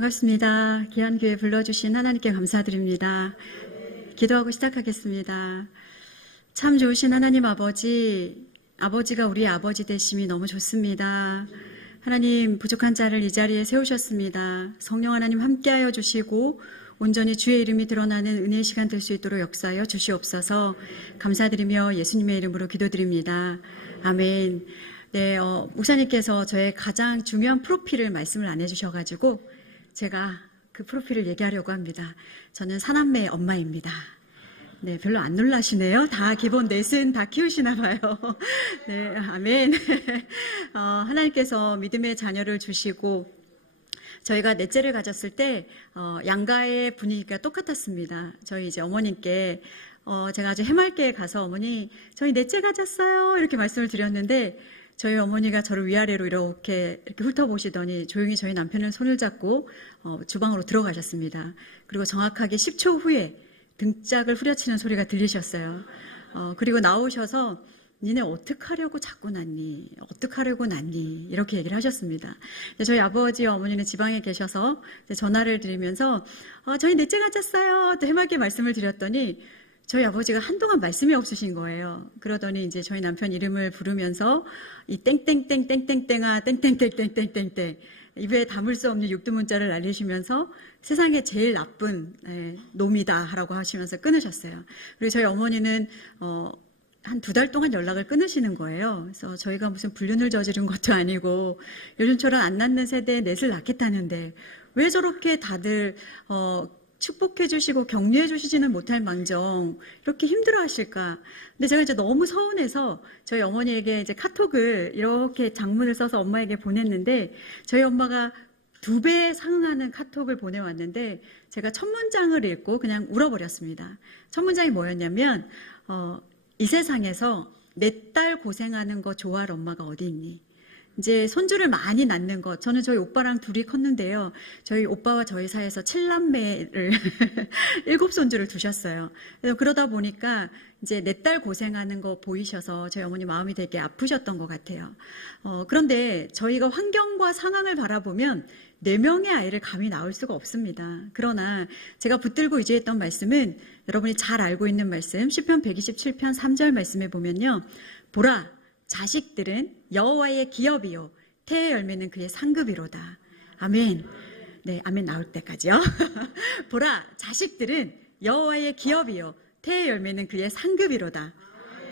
반갑습니다. 귀한교회 불러주신 하나님께 감사드립니다. 기도하고 시작하겠습니다. 참 좋으신 하나님 아버지가 우리의 아버지 되심이 너무 좋습니다. 하나님, 부족한 자를 이 자리에 세우셨습니다. 성령 하나님 함께하여 주시고 온전히 주의 이름이 드러나는 은혜의 시간 될 수 있도록 역사하여 주시옵소서. 감사드리며 예수님의 이름으로 기도드립니다. 아멘. 네, 목사님께서 저의 가장 중요한 프로필을 말씀을 안 해주셔가지고 제가 그 프로필을 얘기하려고 합니다. 저는 사남매 엄마입니다. 네, 별로 안 놀라시네요. 다 기본 넷은 다 키우시나 봐요. 네, 아멘. 하나님께서 믿음의 자녀를 주시고 저희가 넷째를 가졌을 때 양가의 분위기가 똑같았습니다. 저희 이제 어머님께 제가 아주 해맑게 가서 어머니 저희 넷째 가졌어요 이렇게 말씀을 드렸는데 저희 어머니가 저를 위아래로 이렇게 훑어보시더니 조용히 저희 남편의 손을 잡고 주방으로 들어가셨습니다. 그리고 정확하게 10초 후에 등짝을 후려치는 소리가 들리셨어요. 그리고 나오셔서 니네 어떡하려고 자꾸 낳니? 어떡하려고 낳니? 이렇게 얘기를 하셨습니다. 저희 아버지 어머니는 지방에 계셔서 전화를 드리면서 저희 넷째 가졌어요 또 해맑게 말씀을 드렸더니 저희 아버지가 한동안 말씀이 없으신 거예요. 그러더니 이제 저희 남편 이름을 부르면서 이 땡땡땡땡땡땡아 땡땡땡땡땡땡땡 입에 담을 수 없는 육두문자를 날리시면서 세상에 제일 나쁜 놈이다라고 하시면서 끊으셨어요. 그리고 저희 어머니는 한 2달 동안 연락을 끊으시는 거예요. 그래서 저희가 무슨 불륜을 저지른 것도 아니고 요즘처럼 안 낳는 세대에 넷을 낳겠다는데 왜 저렇게 다들 축복해 주시고 격려해 주시지는 못할 망정 이렇게 힘들어 하실까. 근데 제가 이제 너무 서운해서 저희 어머니에게 이제 카톡을 이렇게 장문을 써서 엄마에게 보냈는데 저희 엄마가 2배 상응하는 카톡을 보내왔는데 제가 첫 문장을 읽고 그냥 울어버렸습니다. 첫 문장이 뭐였냐면 이 세상에서 내 딸 고생하는 거 좋아할 엄마가 어디 있니? 이제 손주를 많이 낳는 것. 저는 저희 오빠랑 둘이 컸는데요. 저희 오빠와 저희 사이에서 7남매를 7손주를 두셨어요. 그래서 그러다 보니까 이제 내 딸 고생하는 거 보이셔서 저희 어머니 마음이 되게 아프셨던 것 같아요. 그런데 저희가 환경과 상황을 바라보면 4명의 아이를 감히 낳을 수가 없습니다. 그러나 제가 붙들고 의지했던 말씀은 여러분이 잘 알고 있는 말씀 시편 127편 3절 말씀에 보면요. 보라 자식들은 여호와의 기업이요 태의 열매는 그의 상급이로다. 아멘. 네, 아멘 나올 때까지요. 보라 자식들은 여호와의 기업이요 태의 열매는 그의 상급이로다.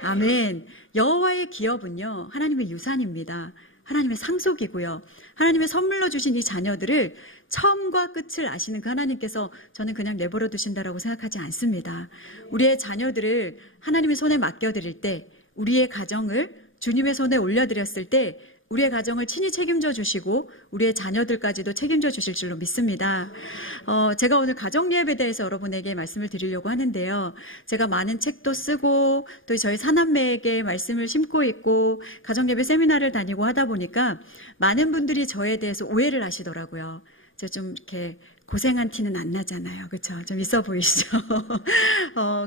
아멘. 여호와의 기업은요 하나님의 유산입니다. 하나님의 상속이고요. 하나님의 선물로 주신 이 자녀들을 처음과 끝을 아시는 그 하나님께서 저는 그냥 내버려 두신다라고 생각하지 않습니다. 우리의 자녀들을 하나님의 손에 맡겨드릴 때 우리의 가정을 주님의 손에 올려드렸을 때 우리의 가정을 친히 책임져 주시고 우리의 자녀들까지도 책임져 주실 줄로 믿습니다. 제가 오늘 가정예배에 대해서 여러분에게 말씀을 드리려고 하는데요. 제가 많은 책도 쓰고 또 저희 사남매에게 말씀을 심고 있고 가정예배 세미나를 다니고 하다 보니까 많은 분들이 저에 대해서 오해를 하시더라고요. 제가 좀 이렇게 고생한 티는 안 나잖아요. 그렇죠? 좀 있어 보이시죠?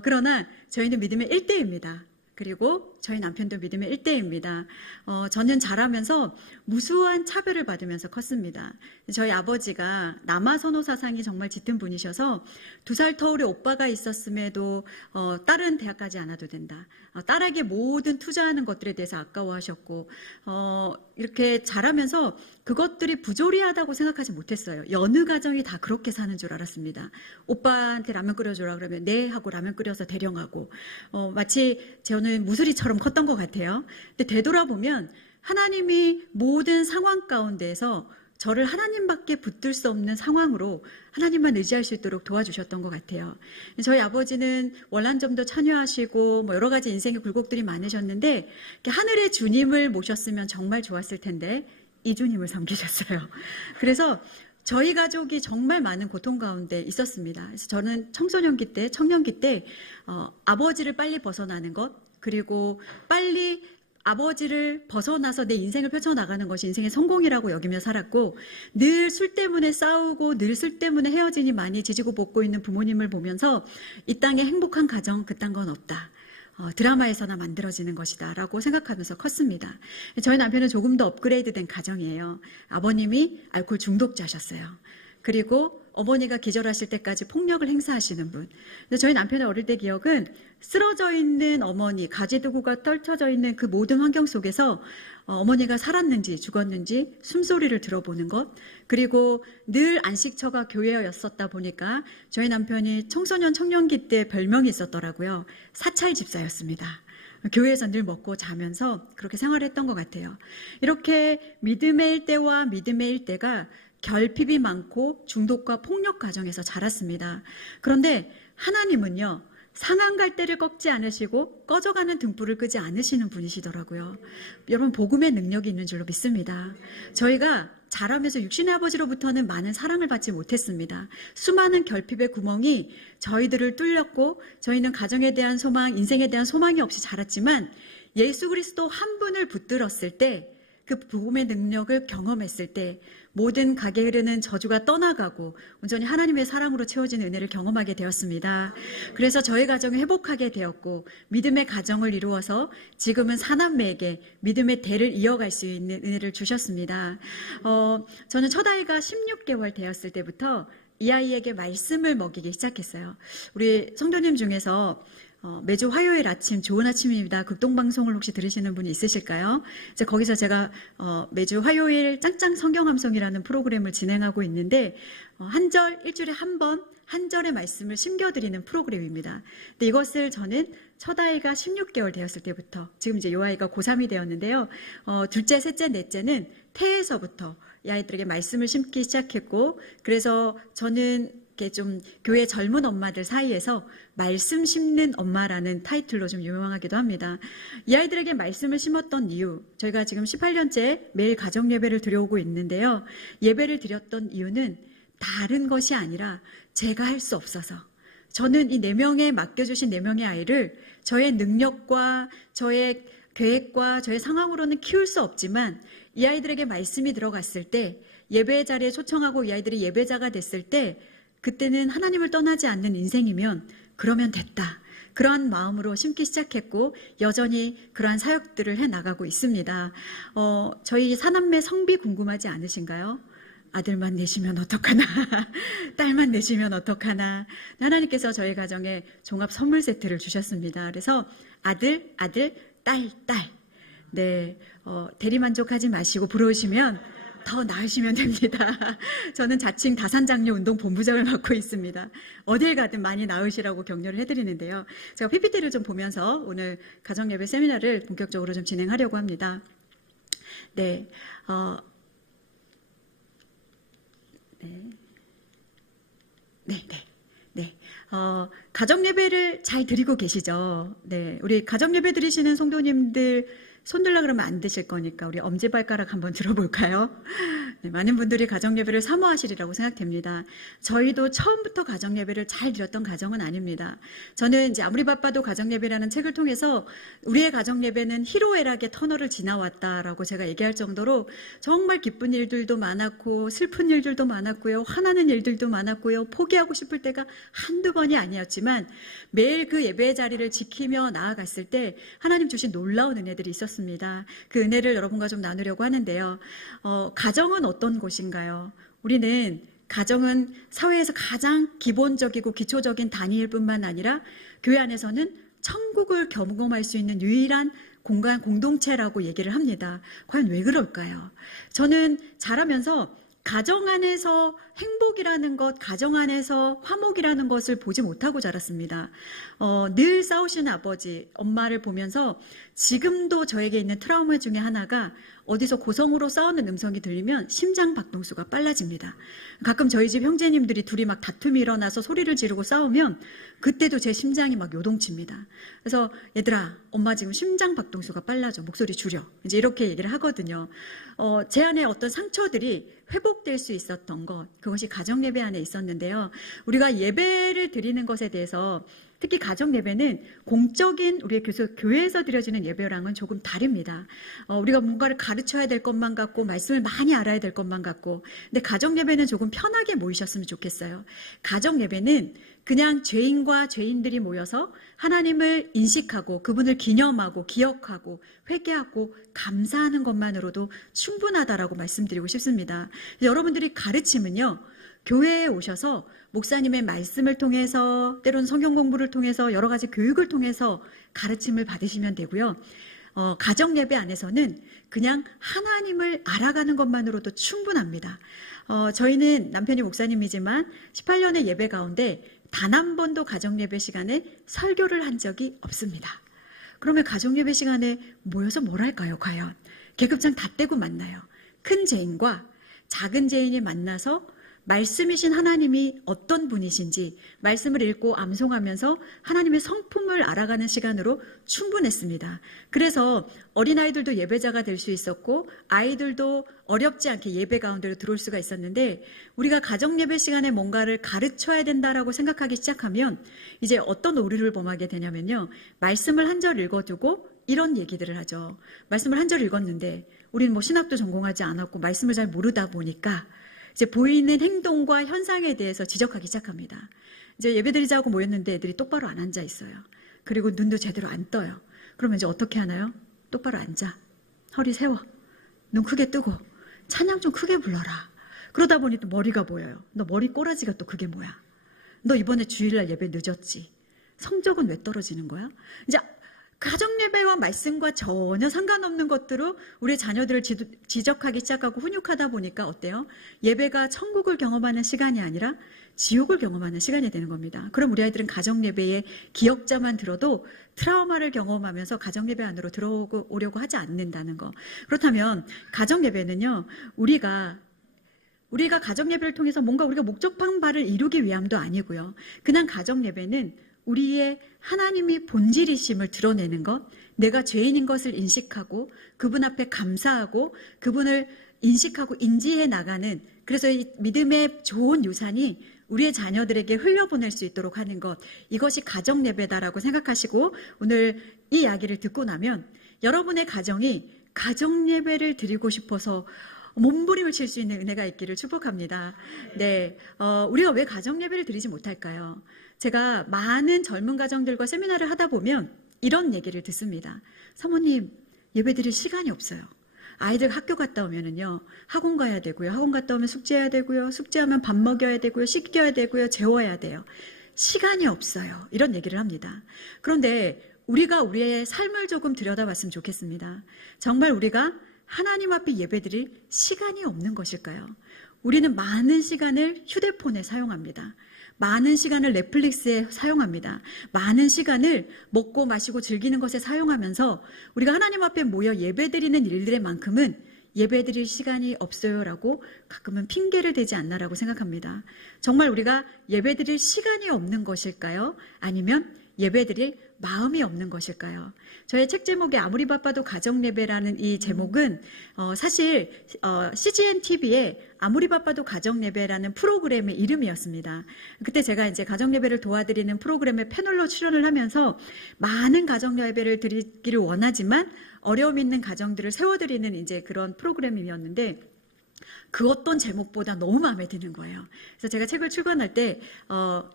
그러나 저희는 믿음의 1대입니다. 그리고 저희 남편도 믿음의 1대입니다. 저는 자라면서 무수한 차별을 받으면서 컸습니다. 저희 아버지가 남아선호 사상이 정말 짙은 분이셔서 2살 터울의 오빠가 있었음에도 딸은 대학 가지 않아도 된다. 딸에게 모든 투자하는 것들에 대해서 아까워하셨고 이렇게 자라면서 그것들이 부조리하다고 생각하지 못했어요. 여느 가정이 다 그렇게 사는 줄 알았습니다. 오빠한테 라면 끓여줘라 그러면 네 하고 라면 끓여서 대령하고 마치 저는 무수리처럼 컸던 것 같아요. 근데 되돌아보면 하나님이 모든 상황 가운데에서 저를 하나님밖에 붙들 수 없는 상황으로 하나님만 의지할 수 있도록 도와주셨던 것 같아요. 저희 아버지는 월남점도 참여하시고 여러 가지 인생의 굴곡들이 많으셨는데 하늘의 주님을 모셨으면 정말 좋았을 텐데 이 주님을 섬기셨어요. 그래서 저희 가족이 정말 많은 고통 가운데 있었습니다. 그래서 저는 청소년기 때, 청년기 때 아버지를 빨리 벗어나는 것 그리고 빨리 아버지를 벗어나서 내 인생을 펼쳐나가는 것이 인생의 성공이라고 여기며 살았고 늘 술 때문에 싸우고 늘 술 때문에 헤어지니 많이 지지고 볶고 있는 부모님을 보면서 이 땅에 행복한 가정 그딴 건 없다. 드라마에서나 만들어지는 것이다 라고 생각하면서 컸습니다. 저희 남편은 조금 더 업그레이드된 가정이에요. 아버님이 알코올 중독자셨어요. 그리고 어머니가 기절하실 때까지 폭력을 행사하시는 분. 근데 저희 남편의 어릴 때 기억은 쓰러져 있는 어머니, 가지두고가 떨쳐져 있는 그 모든 환경 속에서 어머니가 살았는지 죽었는지 숨소리를 들어보는 것. 그리고 늘 안식처가 교회였었다 보니까 저희 남편이 청소년 청년기 때 별명이 있었더라고요. 사찰 집사였습니다. 교회에서 늘 먹고 자면서 그렇게 생활했던 것 같아요. 이렇게 믿음의 일대와 믿음의 일대가 결핍이 많고 중독과 폭력 과정에서 자랐습니다. 그런데 하나님은요, 상한 갈대를 꺾지 않으시고 꺼져가는 등불을 끄지 않으시는 분이시더라고요. 여러분, 복음의 능력이 있는 줄로 믿습니다. 저희가 자라면서 육신의 아버지로부터는 많은 사랑을 받지 못했습니다. 수많은 결핍의 구멍이 저희들을 뚫렸고 저희는 가정에 대한 소망, 인생에 대한 소망이 없이 자랐지만 예수 그리스도 한 분을 붙들었을 때, 그 복음의 능력을 경험했을 때 모든 가게 흐르는 저주가 떠나가고 온전히 하나님의 사랑으로 채워지는 은혜를 경험하게 되었습니다. 그래서 저희 가정이 회복하게 되었고 믿음의 가정을 이루어서 지금은 사남매에게 믿음의 대를 이어갈 수 있는 은혜를 주셨습니다. 저는 첫 아이가 16개월 되었을 때부터 이 아이에게 말씀을 먹이기 시작했어요. 우리 성도님 중에서 매주 화요일 아침 좋은 아침입니다. 극동방송을 혹시 들으시는 분이 있으실까요? 이제 거기서 제가 매주 화요일 짱짱 성경함성이라는 프로그램을 진행하고 있는데 일주일에 한 번 한 절의 말씀을 심겨드리는 프로그램입니다. 근데 이것을 저는 첫 아이가 16개월 되었을 때부터, 지금 이제 이 아이가 고3이 되었는데요. 둘째, 셋째, 넷째는 태에서부터 이 아이들에게 말씀을 심기 시작했고, 그래서 저는 좀 교회 젊은 엄마들 사이에서 말씀 심는 엄마라는 타이틀로 좀 유명하기도 합니다. 이 아이들에게 말씀을 심었던 이유, 저희가 지금 18년째 매일 가정 예배를 드려오고 있는데요. 예배를 드렸던 이유는 다른 것이 아니라 제가 할 수 없어서, 저는 이 4명에 맡겨주신 4명의 아이를 저의 능력과 저의 계획과 저의 상황으로는 키울 수 없지만 이 아이들에게 말씀이 들어갔을 때, 예배 자리에 초청하고 이 아이들이 예배자가 됐을 때, 그때는 하나님을 떠나지 않는 인생이면 그러면 됐다. 그러한 마음으로 심기 시작했고 여전히 그러한 사역들을 해나가고 있습니다. 저희 사남매 성비 궁금하지 않으신가요? 아들만 내시면 어떡하나, 딸만 내시면 어떡하나. 하나님께서 저희 가정에 종합 선물 세트를 주셨습니다. 그래서 아들, 딸. 네, 대리만족하지 마시고 부러우시면 더 나으시면 됩니다. 저는 자칭 다산장려 운동 본부장을 맡고 있습니다. 어딜 가든 많이 나으시라고 격려를 해드리는데요. 제가 PPT를 좀 보면서 오늘 가정예배 세미나를 본격적으로 좀 진행하려고 합니다. 네, 가정예배를 잘 드리고 계시죠? 네, 우리 가정예배 드리시는 성도님들 손들라 그러면 안 되실 거니까 우리 엄지발가락 한번 들어볼까요? 네, 많은 분들이 가정예배를 사모하시리라고 생각됩니다. 저희도 처음부터 가정예배를 잘 드렸던 가정은 아닙니다. 저는 이제 아무리 바빠도 가정예배라는 책을 통해서 우리의 가정예배는 희로애락의 터널을 지나왔다라고 제가 얘기할 정도로 정말 기쁜 일들도 많았고 슬픈 일들도 많았고요. 화나는 일들도 많았고요. 포기하고 싶을 때가 한두 번이 아니었지만 매일 그 예배의 자리를 지키며 나아갔을 때 하나님 주신 놀라운 은혜들이 있었습니다. 그 은혜를 여러분과 좀 나누려고 하는데요. 가정은 어떤 곳인가요? 우리는 가정은 사회에서 가장 기본적이고 기초적인 단위일 뿐만 아니라 교회 안에서는 천국을 경험할 수 있는 유일한 공간, 공동체라고 얘기를 합니다. 과연 왜 그럴까요? 저는 자라면서 가정 안에서 행복이라는 것, 가정 안에서 화목이라는 것을 보지 못하고 자랐습니다. 늘 싸우시는 아버지, 엄마를 보면서 지금도 저에게 있는 트라우마 중에 하나가 어디서 고성으로 싸우는 음성이 들리면 심장 박동수가 빨라집니다. 가끔 저희 집 형제님들이 둘이 막 다툼이 일어나서 소리를 지르고 싸우면 그때도 제 심장이 막 요동칩니다. 그래서 얘들아, 엄마 지금 심장 박동수가 빨라져. 목소리 줄여. 이제 이렇게 얘기를 하거든요. 제 안에 어떤 상처들이 회복될 수 있었던 것, 그것이 가정 예배 안에 있었는데요. 우리가 예배를 드리는 것에 대해서 특히 가정 예배는 공적인 우리의 교회에서 드려지는 예배랑은 조금 다릅니다. 우리가 뭔가를 가르쳐야 될 것만 같고 말씀을 많이 알아야 될 것만 같고, 근데 가정 예배는 조금 편하게 모이셨으면 좋겠어요. 가정 예배는 그냥 죄인과 죄인들이 모여서 하나님을 인식하고 그분을 기념하고 기억하고 회개하고 감사하는 것만으로도 충분하다라고 말씀드리고 싶습니다. 여러분들이 가르침은요, 교회에 오셔서 목사님의 말씀을 통해서 때로는 성경 공부를 통해서 여러 가지 교육을 통해서 가르침을 받으시면 되고요. 가정 예배 안에서는 그냥 하나님을 알아가는 것만으로도 충분합니다. 저희는 남편이 목사님이지만 18년의 예배 가운데 단 한 번도 가정 예배 시간에 설교를 한 적이 없습니다. 그러면 가정 예배 시간에 모여서 뭘 할까요? 과연 계급장 다 떼고 만나요. 큰 죄인과 작은 죄인이 만나서 말씀이신 하나님이 어떤 분이신지 말씀을 읽고 암송하면서 하나님의 성품을 알아가는 시간으로 충분했습니다. 그래서 어린아이들도 예배자가 될 수 있었고 아이들도 어렵지 않게 예배 가운데로 들어올 수가 있었는데 우리가 가정예배 시간에 뭔가를 가르쳐야 된다라고 생각하기 시작하면 이제 어떤 오류를 범하게 되냐면요. 말씀을 한 절 읽어두고 이런 얘기들을 하죠. 말씀을 한 절 읽었는데 우리는 뭐 신학도 전공하지 않았고 말씀을 잘 모르다 보니까 이제 보이는 행동과 현상에 대해서 지적하기 시작합니다. 이제 예배드리자고 모였는데 애들이 똑바로 안 앉아 있어요. 그리고 눈도 제대로 안 떠요. 그러면 이제 어떻게 하나요? 똑바로 앉아. 허리 세워. 눈 크게 뜨고. 찬양 좀 크게 불러라. 그러다 보니 또 머리가 보여요. 너 머리 꼬라지가 또 그게 뭐야? 너 이번에 주일날 예배 늦었지? 성적은 왜 떨어지는 거야? 이제 가정예배와 말씀과 전혀 상관없는 것들로 우리 자녀들을 지적하기 시작하고 훈육하다 보니까 어때요? 예배가 천국을 경험하는 시간이 아니라 지옥을 경험하는 시간이 되는 겁니다. 그럼 우리 아이들은 가정예배의 기억자만 들어도 트라우마를 경험하면서 가정예배 안으로 들어오려고 하지 않는다는 거. 그렇다면 가정예배는요, 우리가 가정예배를 통해서 뭔가 우리가 목적한 바를 이루기 위함도 아니고요. 그냥 가정예배는 우리의 하나님이 본질이심을 드러내는 것, 내가 죄인인 것을 인식하고 그분 앞에 감사하고 그분을 인식하고 인지해 나가는, 그래서 이 믿음의 좋은 유산이 우리의 자녀들에게 흘려보낼 수 있도록 하는 것, 이것이 가정예배다라고 생각하시고 오늘 이 이야기를 듣고 나면 여러분의 가정이 가정예배를 드리고 싶어서 몸부림을 칠 수 있는 은혜가 있기를 축복합니다. 네, 우리가 왜 가정예배를 드리지 못할까요? 제가 많은 젊은 가정들과 세미나를 하다 보면 이런 얘기를 듣습니다. 사모님, 예배 드릴 시간이 없어요. 아이들 학교 갔다 오면은요, 학원 가야 되고요. 학원 갔다 오면 숙제해야 되고요. 숙제하면 밥 먹여야 되고요. 씻겨야 되고요. 재워야 돼요. 시간이 없어요. 이런 얘기를 합니다. 그런데 우리가 우리의 삶을 조금 들여다봤으면 좋겠습니다. 정말 우리가 하나님 앞에 예배드릴 시간이 없는 것일까요? 우리는 많은 시간을 휴대폰에 사용합니다. 많은 시간을 넷플릭스에 사용합니다. 많은 시간을 먹고 마시고 즐기는 것에 사용하면서 우리가 하나님 앞에 모여 예배드리는 일들의 만큼은 예배드릴 시간이 없어요라고 가끔은 핑계를 대지 않나라고 생각합니다. 정말 우리가 예배드릴 시간이 없는 것일까요? 아니면 예배드릴 마음이 없는 것일까요? 저의 책 제목이 아무리 바빠도 가정예배라는 이 제목은 사실 CGN TV에 아무리 바빠도 가정예배라는 프로그램의 이름이었습니다. 그때 제가 이제 가정예배를 도와드리는 프로그램에 패널로 출연을 하면서 많은 가정예배를 드리기를 원하지만 어려움 있는 가정들을 세워드리는 이제 그런 프로그램이었는데 그 어떤 제목보다 너무 마음에 드는 거예요. 그래서 제가 책을 출간할 때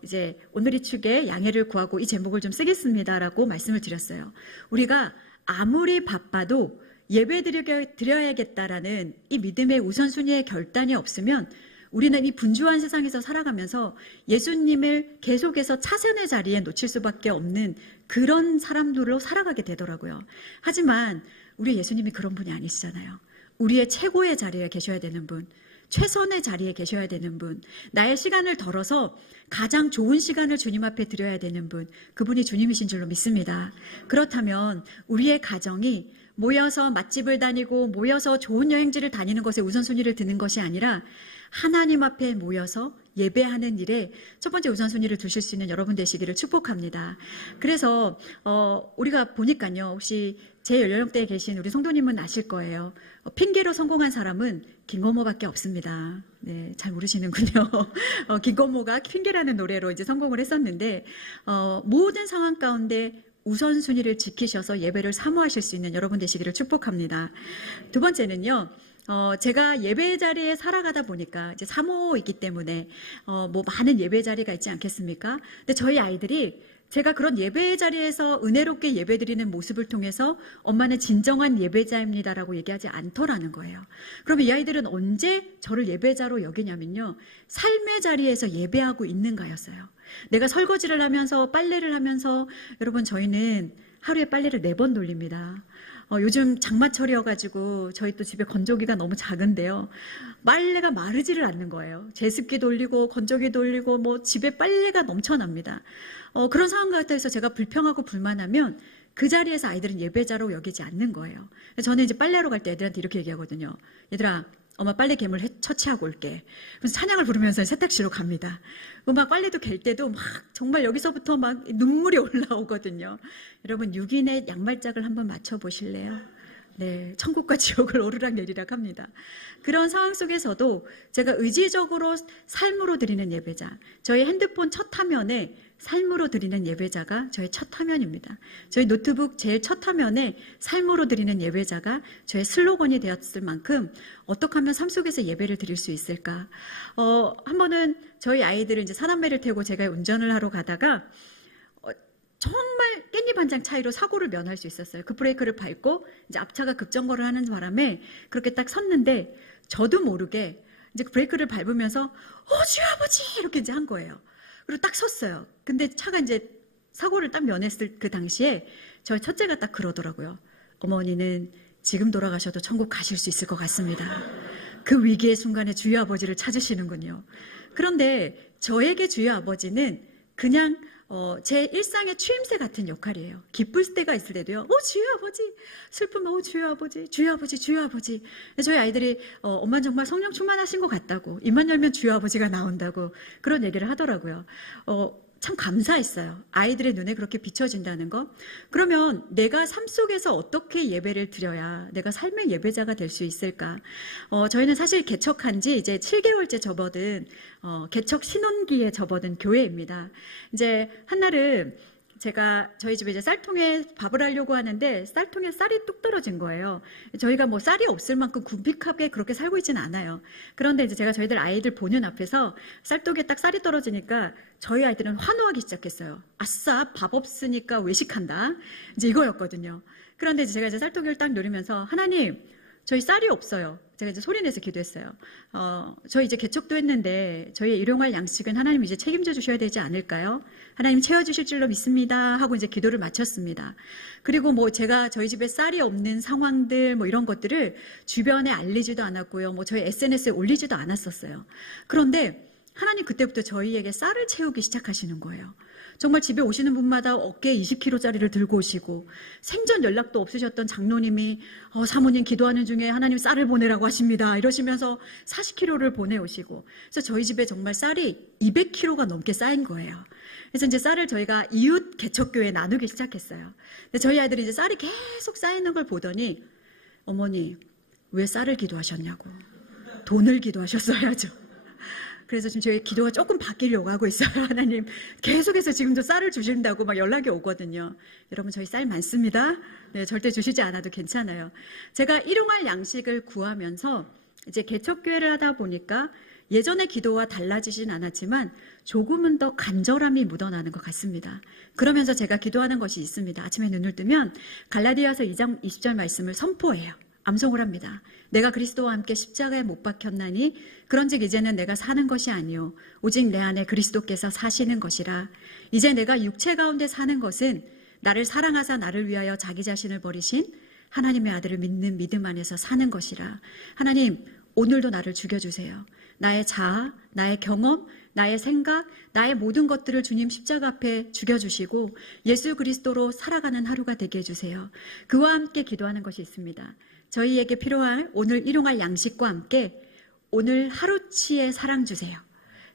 이제 오늘이 축에 양해를 구하고 이 제목을 좀 쓰겠습니다라고 말씀을 드렸어요. 우리가 아무리 바빠도 예배 드려야겠다라는 이 믿음의 우선순위의 결단이 없으면 우리는 이 분주한 세상에서 살아가면서 예수님을 계속해서 차선의 자리에 놓칠 수밖에 없는 그런 사람들로 살아가게 되더라고요. 하지만 우리 예수님이 그런 분이 아니시잖아요. 우리의 최고의 자리에 계셔야 되는 분, 최선의 자리에 계셔야 되는 분, 나의 시간을 덜어서 가장 좋은 시간을 주님 앞에 드려야 되는 분, 그분이 주님이신 줄로 믿습니다. 그렇다면 우리의 가정이 모여서 맛집을 다니고 모여서 좋은 여행지를 다니는 것에 우선순위를 두는 것이 아니라 하나님 앞에 모여서 예배하는 일에 첫 번째 우선순위를 두실 수 있는 여러분 되시기를 축복합니다. 그래서 우리가 보니까요, 혹시 제 연령대에 계신 우리 성도님은 아실 거예요. 핑계로 성공한 사람은 김건모밖에 없습니다. 네, 잘 모르시는군요. 김건모가 핑계라는 노래로 이제 성공을 했었는데 모든 상황 가운데 우선순위를 지키셔서 예배를 사모하실 수 있는 여러분 되시기를 축복합니다. 두 번째는요. 제가 예배 자리에 살아가다 보니까 이제 사모이기 때문에 뭐 많은 예배 자리가 있지 않겠습니까? 근데 저희 아이들이 제가 그런 예배 자리에서 은혜롭게 예배드리는 모습을 통해서 엄마는 진정한 예배자입니다라고 얘기하지 않더라는 거예요. 그러면 이 아이들은 언제 저를 예배자로 여기냐면요. 삶의 자리에서 예배하고 있는가였어요. 내가 설거지를 하면서 빨래를 하면서 여러분 저희는 하루에 빨래를 4번 돌립니다. 요즘 장마철이어가지고 저희 또 집에 건조기가 너무 작은데요. 빨래가 마르지를 않는 거예요. 제습기 돌리고 건조기 돌리고 뭐 집에 빨래가 넘쳐납니다. 그런 상황 같아서 제가 불평하고 불만하면 그 자리에서 아이들은 예배자로 여기지 않는 거예요. 저는 이제 빨래하러 갈 때 애들한테 이렇게 얘기하거든요. 얘들아, 엄마 빨래 개물 처치하고 올게. 그래서 찬양을 부르면서 세탁실로 갑니다. 막 빨래도 갤 때도 막 정말 여기서부터 막 눈물이 올라오거든요. 여러분 6인의 양말짝을 한번 맞춰보실래요? 네, 천국과 지옥을 오르락내리락 합니다. 그런 상황 속에서도 제가 의지적으로 삶으로 드리는 예배자, 저희 핸드폰 첫 화면에 삶으로 드리는 예배자가 저의 첫 화면입니다. 저희 노트북 제일 첫 화면에 삶으로 드리는 예배자가 저의 슬로건이 되었을 만큼 어떻게 하면 삶 속에서 예배를 드릴 수 있을까? 한 번은 저희 아이들을 이제 사남매를 태우고 제가 운전을 하러 가다가 정말 깻잎 한 장 차이로 사고를 면할 수 있었어요. 급브레이크를 밟고 이제 앞차가 급정거를 하는 바람에 그렇게 딱 섰는데 저도 모르게 이제 브레이크를 밟으면서 주여 아버지 이렇게 이제 한 거예요. 그리고 딱 섰어요. 근데 차가 이제 사고를 딱 면했을 그 당시에 저희 첫째가 딱 그러더라고요. 어머니는 지금 돌아가셔도 천국 가실 수 있을 것 같습니다. 그 위기의 순간에 주여 아버지를 찾으시는군요. 그런데 저에게 주여 아버지는 그냥 제 일상의 추임새 같은 역할이에요. 기쁠 때가 있을 때도요. 주여 아버지. 슬프면 주여 아버지. 주여 아버지. 주여 아버지. 저희 아이들이 엄마는 정말 성령 충만하신 것 같다고. 입만 열면 주여 아버지가 나온다고 그런 얘기를 하더라고요. 참 감사했어요. 아이들의 눈에 그렇게 비춰진다는 거. 그러면 내가 삶 속에서 어떻게 예배를 드려야 내가 삶의 예배자가 될 수 있을까? 저희는 사실 개척한 지 이제 7개월째 접어든 개척 신혼기에 접어든 교회입니다. 이제 한날은 제가 저희 집에 이제 쌀통에 밥을 하려고 하는데 쌀통에 쌀이 뚝 떨어진 거예요. 저희가 뭐 쌀이 없을 만큼 궁핍하게 그렇게 살고 있지는 않아요. 그런데 이제 제가 저희들 아이들 보는 앞에서 쌀통에 딱 쌀이 떨어지니까 저희 아이들은 환호하기 시작했어요. 아싸, 밥 없으니까 외식한다. 이제 이거였거든요. 그런데 이제 제가 이제 쌀통을 딱 누리면서 하나님, 저희 쌀이 없어요. 제가 이제 소리내서 기도했어요. 저희 이제 개척도 했는데 저희 일용할 양식은 하나님 이제 책임져 주셔야 되지 않을까요? 하나님 채워주실 줄로 믿습니다. 하고 이제 기도를 마쳤습니다. 그리고 뭐 제가 저희 집에 쌀이 없는 상황들 뭐 이런 것들을 주변에 알리지도 않았고요. 뭐 저희 SNS에 올리지도 않았었어요. 그런데 하나님 그때부터 저희에게 쌀을 채우기 시작하시는 거예요. 정말 집에 오시는 분마다 어깨에 20kg짜리를 들고 오시고 생전 연락도 없으셨던 장로님이 사모님 기도하는 중에 하나님 쌀을 보내라고 하십니다. 이러시면서 40kg를 보내오시고 그래서 저희 집에 정말 쌀이 200kg가 넘게 쌓인 거예요. 그래서 이제 쌀을 저희가 이웃 개척교회에 나누기 시작했어요. 근데 저희 아이들이 이제 쌀이 계속 쌓이는 걸 보더니 어머니 왜 쌀을 기도하셨냐고. 돈을 기도하셨어야죠. 그래서 지금 저희 기도가 조금 바뀌려고 하고 있어요. 하나님 계속해서 지금도 쌀을 주신다고 막 연락이 오거든요. 여러분 저희 쌀 많습니다. 네, 절대 주시지 않아도 괜찮아요. 제가 일용할 양식을 구하면서 이제 개척교회를 하다 보니까 예전의 기도와 달라지진 않았지만 조금은 더 간절함이 묻어나는 것 같습니다. 그러면서 제가 기도하는 것이 있습니다. 아침에 눈을 뜨면 갈라디아서 2장 20절 말씀을 선포해요. 암송을 합니다. 내가 그리스도와 함께 십자가에 못 박혔나니 그런즉 이제는 내가 사는 것이 아니요 오직 내 안에 그리스도께서 사시는 것이라. 이제 내가 육체 가운데 사는 것은 나를 사랑하사 나를 위하여 자기 자신을 버리신 하나님의 아들을 믿는 믿음 안에서 사는 것이라. 하나님 오늘도 나를 죽여주세요. 나의 자아, 나의 경험, 나의 생각, 나의 모든 것들을 주님 십자가 앞에 죽여주시고 예수 그리스도로 살아가는 하루가 되게 해주세요. 그와 함께 기도하는 것이 있습니다. 저희에게 필요할 오늘 일용할 양식과 함께 오늘 하루치의 사랑 주세요.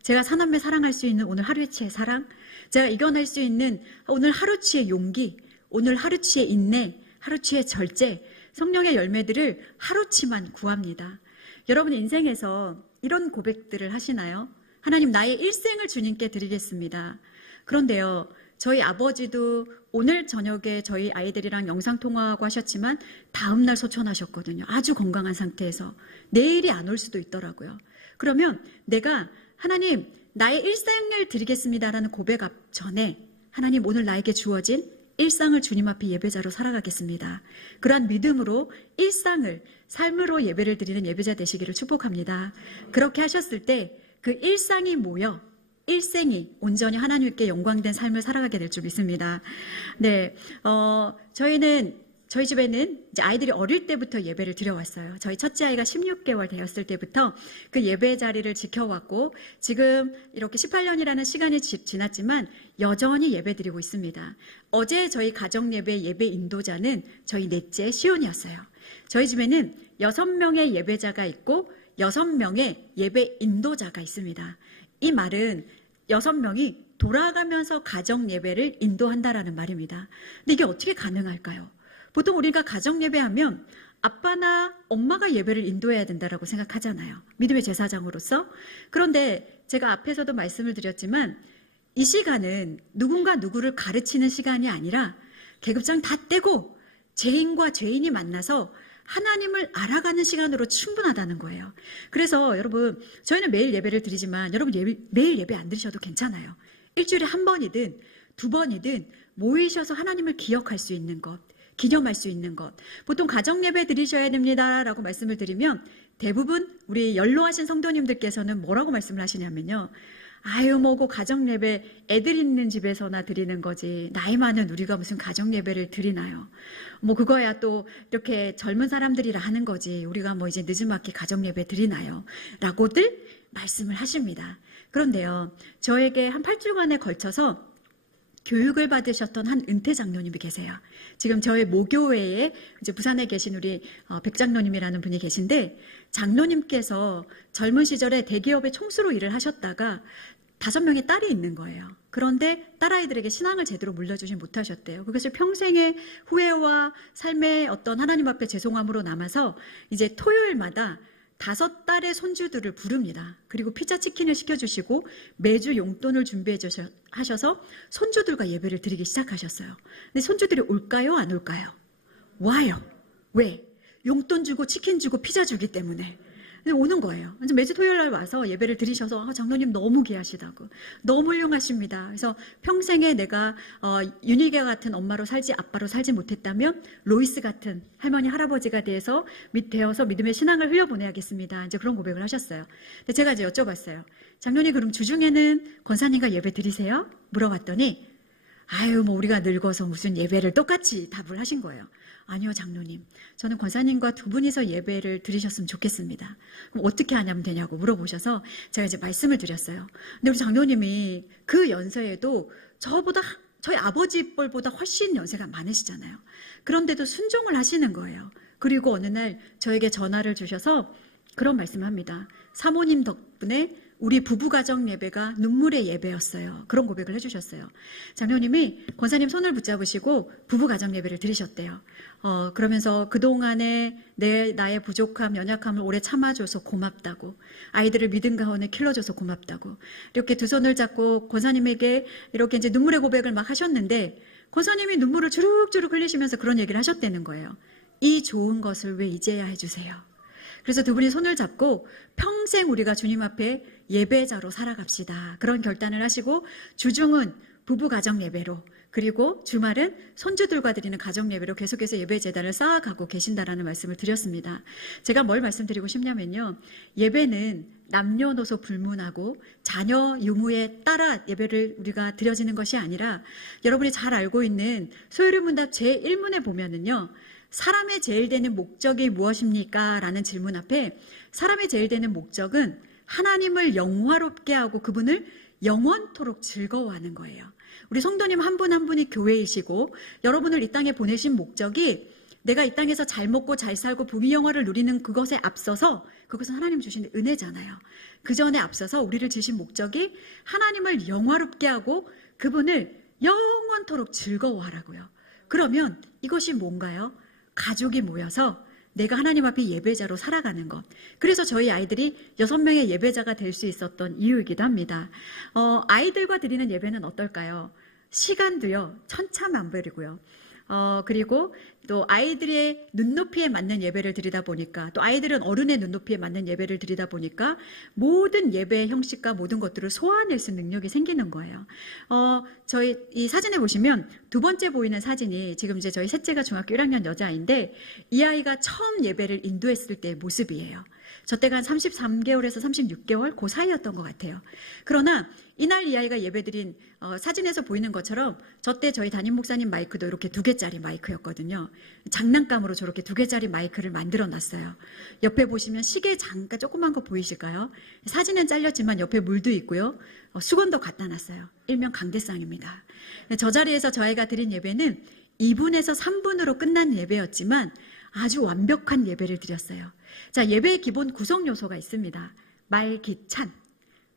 제가 사남매 사랑할 수 있는 오늘 하루치의 사랑, 제가 이겨낼 수 있는 오늘 하루치의 용기, 오늘 하루치의 인내, 하루치의 절제, 성령의 열매들을 하루치만 구합니다. 여러분 인생에서 이런 고백들을 하시나요? 하나님 나의 일생을 주님께 드리겠습니다. 그런데요. 저희 아버지도 오늘 저녁에 저희 아이들이랑 영상통화하고 하셨지만 다음날 소천하셨거든요. 아주 건강한 상태에서. 내일이 안 올 수도 있더라고요. 그러면 내가 하나님 나의 일생을 드리겠습니다라는 고백 전에 하나님 오늘 나에게 주어진 일상을 주님 앞에 예배자로 살아가겠습니다. 그러한 믿음으로 일상을 삶으로 예배를 드리는 예배자 되시기를 축복합니다. 그렇게 하셨을 때 그 일상이 모여 일생이 온전히 하나님께 영광된 삶을 살아가게 될 줄 믿습니다. 네, 저희 집에는 이제 아이들이 어릴 때부터 예배를 드려왔어요. 저희 첫째 아이가 16개월 되었을 때부터 그 예배 자리를 지켜왔고 지금 이렇게 18년이라는 시간이 지났지만 여전히 예배 드리고 있습니다. 어제 저희 가정 예배 인도자는 저희 넷째 시온이었어요. 저희 집에는 6명의 예배자가 있고 6명의 예배 인도자가 있습니다. 이 말은 6명이 돌아가면서 가정 예배를 인도한다라는 말입니다. 근데 이게 어떻게 가능할까요? 보통 우리가 가정 예배하면 아빠나 엄마가 예배를 인도해야 된다라고 생각하잖아요. 믿음의 제사장으로서. 그런데 제가 앞에서도 말씀을 드렸지만 이 시간은 누군가 누구를 가르치는 시간이 아니라 계급장 다 떼고 죄인과 죄인이 만나서 하나님을 알아가는 시간으로 충분하다는 거예요. 그래서 여러분 저희는 매일 예배를 드리지만 여러분 매일 예배 안 드리셔도 괜찮아요. 일주일에 한 번이든 두 번이든 모이셔서 하나님을 기억할 수 있는 것, 기념할 수 있는 것. 보통 가정 예배 드리셔야 됩니다라고 말씀을 드리면 대부분 우리 연로하신 성도님들께서는 뭐라고 말씀을 하시냐면요. 아유 뭐고 가정 예배 애들 있는 집에서나 드리는 거지 나이 많은 우리가 무슨 가정 예배를 드리나요? 뭐 그거야 또 이렇게 젊은 사람들이라 하는 거지 우리가 뭐 이제 늦지막히 가정 예배 드리나요? 라고들 말씀을 하십니다. 그런데요 저에게 한 8주간에 걸쳐서 교육을 받으셨던 한 은퇴 장로님이 계세요. 지금 저희 모교회에 이제 부산에 계신 우리 백 장로님이라는 분이 계신데 장로님께서 젊은 시절에 대기업의 총수로 일을 하셨다가 5명의 딸이 있는 거예요. 그런데 딸아이들에게 신앙을 제대로 물려주지 못하셨대요. 그것을 평생의 후회와 삶의 어떤 하나님 앞에 죄송함으로 남아서 이제 토요일마다 5딸의 손주들을 부릅니다. 그리고 피자 치킨을 시켜주시고 매주 용돈을 준비해 하셔서 손주들과 예배를 드리기 시작하셨어요. 근데 손주들이 올까요? 안 올까요? 와요. 왜? 용돈 주고 치킨 주고 피자 주기 때문에. 오는 거예요. 매주 토요일 날 와서 예배를 드리셔서 장로님 너무 귀하시다고. 너무 훌륭하십니다. 그래서 평생에 내가 유니게 같은 엄마로 살지 아빠로 살지 못했다면 로이스 같은 할머니 할아버지가 되어서 믿음의 신앙을 흘려보내야겠습니다. 이제 그런 고백을 하셨어요. 근데 제가 이제 여쭤봤어요. 장로님 그럼 주중에는 권사님과 예배 드리세요? 물어봤더니 아유 뭐 우리가 늙어서 무슨 예배를 똑같이 답을 하신 거예요. 아니요 장로님 저는 권사님과 두 분이서 예배를 드리셨으면 좋겠습니다. 그럼 어떻게 하냐면 되냐고 물어보셔서 제가 이제 말씀을 드렸어요. 근데 우리 장로님이 그 연세에도 저희 아버지 뻘보다 훨씬 연세가 많으시잖아요. 그런데도 순종을 하시는 거예요. 그리고 어느 날 저에게 전화를 주셔서 그런 말씀을 합니다. 사모님 덕분에 우리 부부가정 예배가 눈물의 예배였어요. 그런 고백을 해주셨어요. 장로님이 권사님 손을 붙잡으시고 부부가정 예배를 드리셨대요. 그러면서 그동안에 나의 부족함, 연약함을 오래 참아줘서 고맙다고, 아이들을 믿음 가운데 길러줘서 고맙다고, 이렇게 두 손을 잡고 권사님에게 이렇게 이제 눈물의 고백을 막 하셨는데, 권사님이 눈물을 주룩주룩 흘리시면서 그런 얘기를 하셨다는 거예요. 이 좋은 것을 왜 이제야 해주세요. 그래서 두 분이 손을 잡고 평생 우리가 주님 앞에 예배자로 살아갑시다. 그런 결단을 하시고 주중은 부부 가정 예배로 그리고 주말은 손주들과 드리는 가정 예배로 계속해서 예배 재단을 쌓아가고 계신다라는 말씀을 드렸습니다. 제가 뭘 말씀드리고 싶냐면요. 예배는 남녀노소 불문하고 자녀 유무에 따라 예배를 우리가 드려지는 것이 아니라 여러분이 잘 알고 있는 소요리문답 제1문에 보면은요. 사람의 제일 되는 목적이 무엇입니까? 라는 질문 앞에 사람의 제일 되는 목적은 하나님을 영화롭게 하고 그분을 영원토록 즐거워하는 거예요. 우리 성도님 한 분 한 분이 교회이시고 여러분을 이 땅에 보내신 목적이 내가 이 땅에서 잘 먹고 잘 살고 부귀영화를 누리는 그것에 앞서서 그것은 하나님 주신 은혜잖아요. 그 전에 앞서서 우리를 지신 목적이 하나님을 영화롭게 하고 그분을 영원토록 즐거워하라고요. 그러면 이것이 뭔가요? 가족이 모여서 내가 하나님 앞에 예배자로 살아가는 것. 그래서 저희 아이들이 6명의 예배자가 될 수 있었던 이유이기도 합니다. 아이들과 드리는 예배는 어떨까요? 시간도요, 천차만별이고요. 그리고 또 아이들의 눈높이에 맞는 예배를 드리다 보니까, 또 아이들은 어른의 눈높이에 맞는 예배를 드리다 보니까 모든 예배의 형식과 모든 것들을 소화해낼 수 있는 능력이 생기는 거예요. 저희 이 사진에 보시면 두 번째 보이는 사진이 지금 이제 저희 셋째가 중학교 1학년 여자아이인데, 이 아이가 처음 예배를 인도했을 때의 모습이에요. 저 때가 한 33개월에서 36개월 그 사이였던 것 같아요. 그러나 이날 이 아이가 예배드린 사진에서 보이는 것처럼 저 때 저희 담임 목사님 마이크도 이렇게 2개짜리 마이크였거든요. 장난감으로 저렇게 2개짜리 마이크를 만들어 놨어요. 옆에 보시면 시계 잠깐 조그만 거 보이실까요? 사진은 잘렸지만 옆에 물도 있고요. 수건도 갖다 놨어요. 일명 강대상입니다. 저 자리에서 저희가 드린 예배는 2분에서 3분으로 끝난 예배였지만 아주 완벽한 예배를 드렸어요. 자, 예배의 기본 구성 요소가 있습니다. 말, 기, 찬.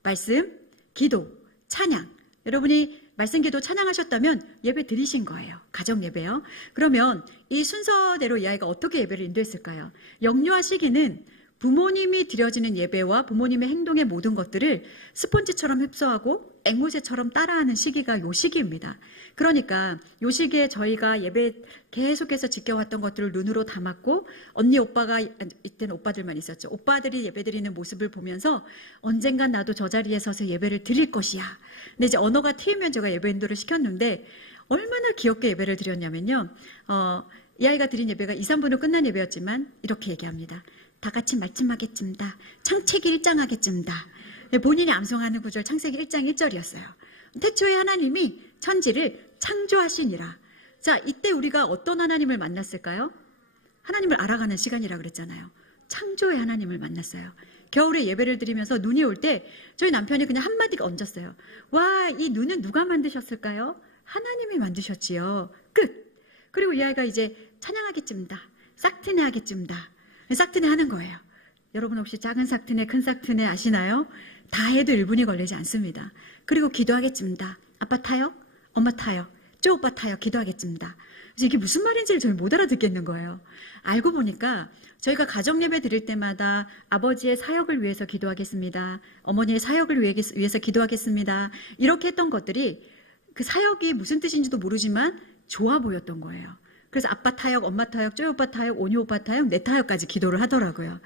말씀, 기도, 찬양. 여러분이 말씀, 기도, 찬양하셨다면 예배 드리신 거예요. 가정 예배요. 그러면 이 순서대로 이 아이가 어떻게 예배를 인도했을까요? 영유아 시기는 부모님이 드려지는 예배와 부모님의 행동의 모든 것들을 스폰지처럼 흡수하고 앵무새처럼 따라하는 시기가 요 시기입니다. 그러니까 요 시기에 저희가 예배 계속해서 지켜왔던 것들을 눈으로 담았고, 언니 오빠가, 이때는 오빠들만 있었죠. 오빠들이 예배드리는 모습을 보면서 언젠간 나도 저 자리에 서서 예배를 드릴 것이야. 근데 이제 언어가 트이면 제가 예배 인도를 시켰는데 얼마나 귀엽게 예배를 드렸냐면요. 이 아이가 드린 예배가 2, 3분으로 끝난 예배였지만 이렇게 얘기합니다. 다 같이 말씀하겠습니다. 창세기 1장 하겠습니다. 본인이 암송하는 구절 창세기 1장 1절이었어요. 태초에 하나님이 천지를 창조하시니라. 자, 이때 우리가 어떤 하나님을 만났을까요? 하나님을 알아가는 시간이라 그랬잖아요. 창조의 하나님을 만났어요. 겨울에 예배를 드리면서 눈이 올 때 저희 남편이 그냥 한마디 얹었어요. 와, 이 눈은 누가 만드셨을까요? 하나님이 만드셨지요. 끝. 그리고 이 아이가 이제 찬양하겠습니다. 싹트네 하겠습니다. 싹트네 하는 거예요. 여러분 혹시 작은 싹트네, 큰 싹트네 아시나요? 다 해도 1분이 걸리지 않습니다. 그리고 기도하겠습니다. 아빠 타요? 엄마 타요? 쪼 오빠 타요? 기도하겠습니다. 그래서 이게 무슨 말인지를 저희 못 알아듣겠는 거예요. 알고 보니까 저희가 가정예배 드릴 때마다 아버지의 사역을 위해서 기도하겠습니다. 어머니의 사역을 위해서 기도하겠습니다. 이렇게 했던 것들이 그 사역이 무슨 뜻인지도 모르지만 좋아 보였던 거예요. 그래서 아빠 타역, 엄마 타역, 쪼이 오빠 타역, 오니 오빠 타역, 내 타역까지 기도를 하더라고요.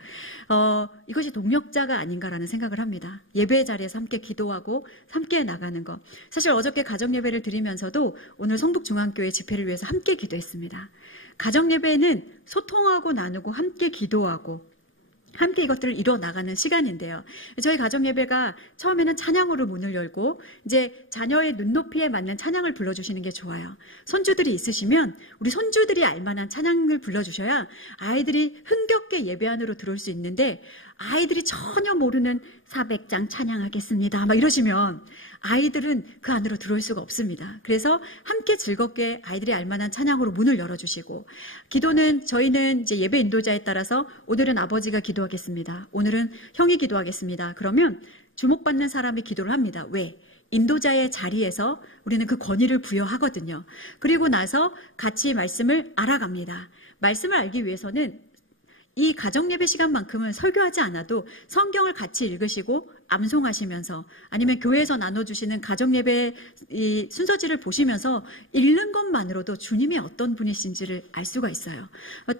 이것이 동력자가 아닌가라는 생각을 합니다. 예배 자리에서 함께 기도하고 함께 나가는 것. 사실 어저께 가정예배를 드리면서도 오늘 성북중앙교회 집회를 위해서 함께 기도했습니다. 가정예배는 소통하고 나누고 함께 기도하고 함께 이것들을 이뤄 나가는 시간인데요. 저희 가정예배가 처음에는 찬양으로 문을 열고 이제 자녀의 눈높이에 맞는 찬양을 불러주시는 게 좋아요. 손주들이 있으시면 우리 손주들이 알만한 찬양을 불러주셔야 아이들이 흥겹게 예배 안으로 들어올 수 있는데, 아이들이 전혀 모르는 400장 찬양하겠습니다 막 이러시면 아이들은 그 안으로 들어올 수가 없습니다. 그래서 함께 즐겁게 아이들이 알만한 찬양으로 문을 열어주시고, 기도는 저희는 이제 예배 인도자에 따라서 오늘은 아버지가 기도하겠습니다. 오늘은 형이 기도하겠습니다. 그러면 주목받는 사람이 기도를 합니다. 왜? 인도자의 자리에서 우리는 그 권위를 부여하거든요. 그리고 나서 같이 말씀을 알아갑니다. 말씀을 알기 위해서는 이 가정예배 시간만큼은 설교하지 않아도 성경을 같이 읽으시고 암송하시면서, 아니면 교회에서 나눠주시는 가정예배 이 순서지를 보시면서 읽는 것만으로도 주님이 어떤 분이신지를 알 수가 있어요.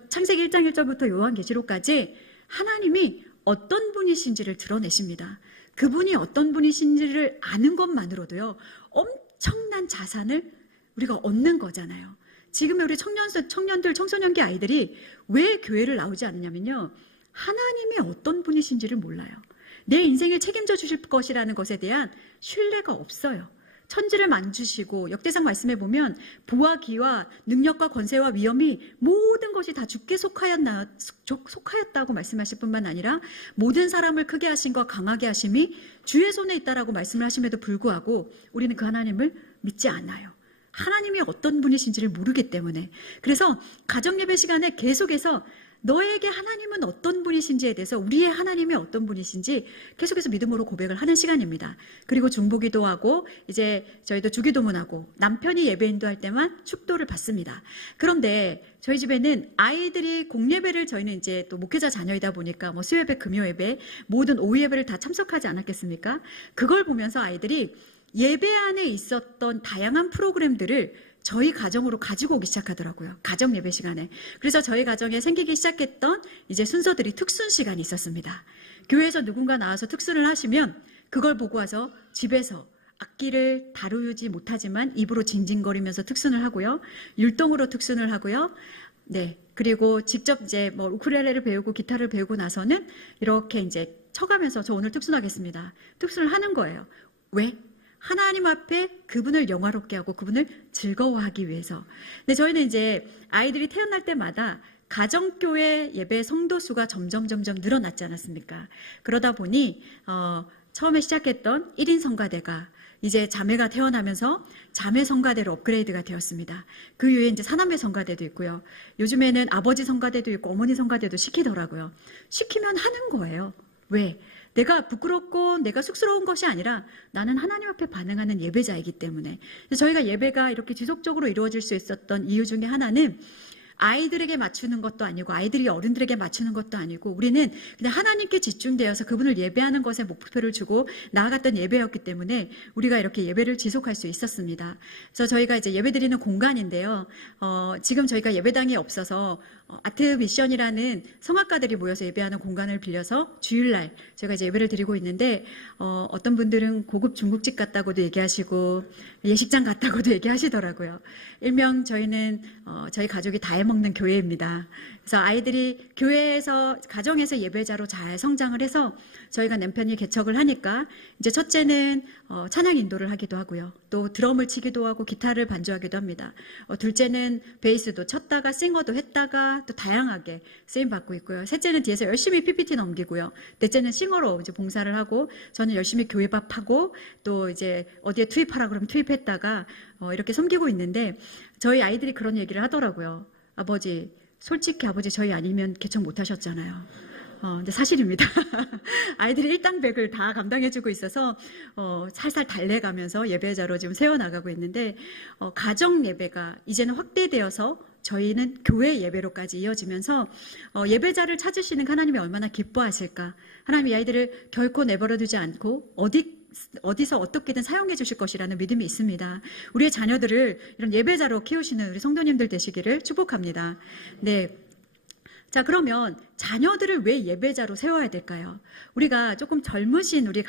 창세기 1장 1절부터 요한계시록까지 하나님이 어떤 분이신지를 드러내십니다. 그분이 어떤 분이신지를 아는 것만으로도요, 엄청난 자산을 우리가 얻는 거잖아요. 지금 우리 청년들, 청소년기 아이들이 왜 교회를 나오지 않느냐면요, 하나님이 어떤 분이신지를 몰라요. 내 인생을 책임져 주실 것이라는 것에 대한 신뢰가 없어요. 천지를 만주시고, 역대상 말씀에 보면 부와 기와 능력과 권세와 위엄이 모든 것이 다 주께 속하였다고 말씀하실 뿐만 아니라 모든 사람을 크게 하심과 강하게 하심이 주의 손에 있다라고 말씀을 하심에도 불구하고 우리는 그 하나님을 믿지 않아요. 하나님이 어떤 분이신지를 모르기 때문에. 그래서 가정예배 시간에 계속해서 너에게 하나님은 어떤 분이신지에 대해서, 우리의 하나님이 어떤 분이신지 계속해서 믿음으로 고백을 하는 시간입니다. 그리고 중보기도 하고, 이제 저희도 주기도문하고, 남편이 예배 인도할 때만 축도를 받습니다. 그런데 저희 집에는 아이들이 공예배를, 저희는 이제 또 목회자 자녀이다 보니까 뭐 수요예배, 금요예배, 모든 오후 예배를 다 참석하지 않았겠습니까? 그걸 보면서 아이들이 예배 안에 있었던 다양한 프로그램들을 저희 가정으로 가지고 오기 시작하더라고요. 가정 예배 시간에. 그래서 저희 가정에 생기기 시작했던 이제 순서들이 특순 시간이 있었습니다. 교회에서 누군가 나와서 특순을 하시면 그걸 보고 와서 집에서 악기를 다루지 못하지만 입으로 징징거리면서 특순을 하고요. 율동으로 특순을 하고요. 네. 그리고 직접 이제 뭐 우쿨렐레를 배우고 기타를 배우고 나서는 이렇게 이제 쳐가면서 저 오늘 특순하겠습니다. 특순을 하는 거예요. 왜? 하나님 앞에 그분을 영화롭게 하고 그분을 즐거워하기 위해서. 근데 저희는 이제 아이들이 태어날 때마다 가정교회 예배 성도 수가 점점 늘어났지 않았습니까? 그러다 보니 처음에 시작했던 1인 성가대가 이제 자매가 태어나면서 자매 성가대로 업그레이드가 되었습니다. 그 이후에 이제 사남매 성가대도 있고요. 요즘에는 아버지 성가대도 있고 어머니 성가대도 시키더라고요. 시키면 하는 거예요. 왜? 내가 부끄럽고 내가 쑥스러운 것이 아니라 나는 하나님 앞에 반응하는 예배자이기 때문에. 저희가 예배가 이렇게 지속적으로 이루어질 수 있었던 이유 중에 하나는 아이들에게 맞추는 것도 아니고 아이들이 어른들에게 맞추는 것도 아니고 우리는 그냥 하나님께 집중되어서 그분을 예배하는 것에 목표를 주고 나아갔던 예배였기 때문에 우리가 이렇게 예배를 지속할 수 있었습니다. 그래서 저희가 이제 예배드리는 공간인데요. 지금 저희가 예배당이 없어서 아트 미션이라는 성악가들이 모여서 예배하는 공간을 빌려서 주일날 제가 이제 예배를 드리고 있는데 어떤 분들은 고급 중국집 같다고도 얘기하시고 예식장 같다고도 얘기하시더라고요. 일명 저희는 저희 가족이 다 해먹는 교회입니다. 그래서 아이들이 교회에서 가정에서 예배자로 잘 성장을 해서 저희가 남편이 개척을 하니까 이제 첫째는 찬양 인도를 하기도 하고요. 또 드럼을 치기도 하고 기타를 반주하기도 합니다. 둘째는 베이스도 쳤다가 싱어도 했다가 또 다양하게 쓰임 받고 있고요. 셋째는 뒤에서 열심히 PPT 넘기고요. 넷째는 싱어로 이제 봉사를 하고 저는 열심히 교회밥하고 또 이제 어디에 투입하라 그러면 투입했다가 이렇게 섬기고 있는데 저희 아이들이 그런 얘기를 하더라고요. 아버지, 솔직히 아버지 저희 아니면 개척 못 하셨잖아요. 근데 사실입니다. 아이들이 일당백을 다 감당해주고 있어서 살살 달래가면서 예배자로 지금 세워나가고 있는데 가정 예배가 이제는 확대되어서 저희는 교회 예배로까지 이어지면서 예배자를 찾으시는 하나님이 얼마나 기뻐하실까. 하나님이 이 아이들을 결코 내버려두지 않고 어디서 어떻게든 사용해 주실 것이라는 믿음이 있습니다. 우리의 자녀들을 이런 예배자로 키우시는 우리 성도님들 되시기를 축복합니다. 네. 자, 그러면 자녀들을 왜 예배자로 세워야 될까요? 우리가 조금 젊으신 우리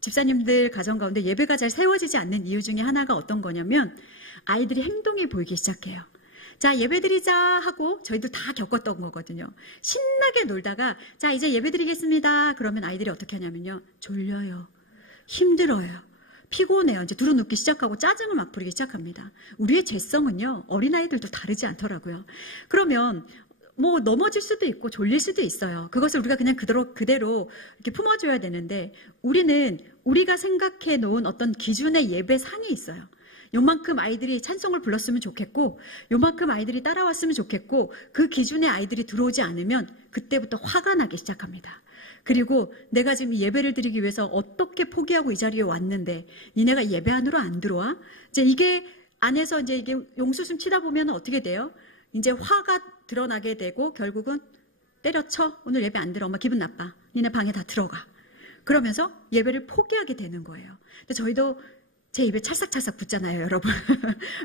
집사님들 가정 가운데 예배가 잘 세워지지 않는 이유 중에 하나가 어떤 거냐면 아이들이 행동이 보이기 시작해요. 자, 예배드리자 하고 저희도 다 겪었던 거거든요. 신나게 놀다가 자, 이제 예배드리겠습니다. 그러면 아이들이 어떻게 하냐면요. 졸려요. 힘들어요. 피곤해요. 이제 두루눕기 시작하고 짜증을 막 부리기 시작합니다. 우리의 죄성은요. 어린아이들도 다르지 않더라고요. 그러면 뭐 넘어질 수도 있고 졸릴 수도 있어요. 그것을 우리가 그냥 그대로 이렇게 품어줘야 되는데 우리는 우리가 생각해 놓은 어떤 기준의 예배상이 있어요. 요만큼 아이들이 찬송을 불렀으면 좋겠고 요만큼 아이들이 따라왔으면 좋겠고 그 기준의 아이들이 들어오지 않으면 그때부터 화가 나기 시작합니다. 그리고 내가 지금 예배를 드리기 위해서 어떻게 포기하고 이 자리에 왔는데 니네가 예배 안으로 안 들어와? 이제 이게 안에서 이제 이게 용수순 치다 보면 어떻게 돼요? 이제 화가 드러나게 되고 결국은 때려쳐. 오늘 예배 안 들어. 엄마 기분 나빠. 니네 방에 다 들어가. 그러면서 예배를 포기하게 되는 거예요. 근데 저희도 제 입에 찰싹찰싹 붙잖아요, 여러분.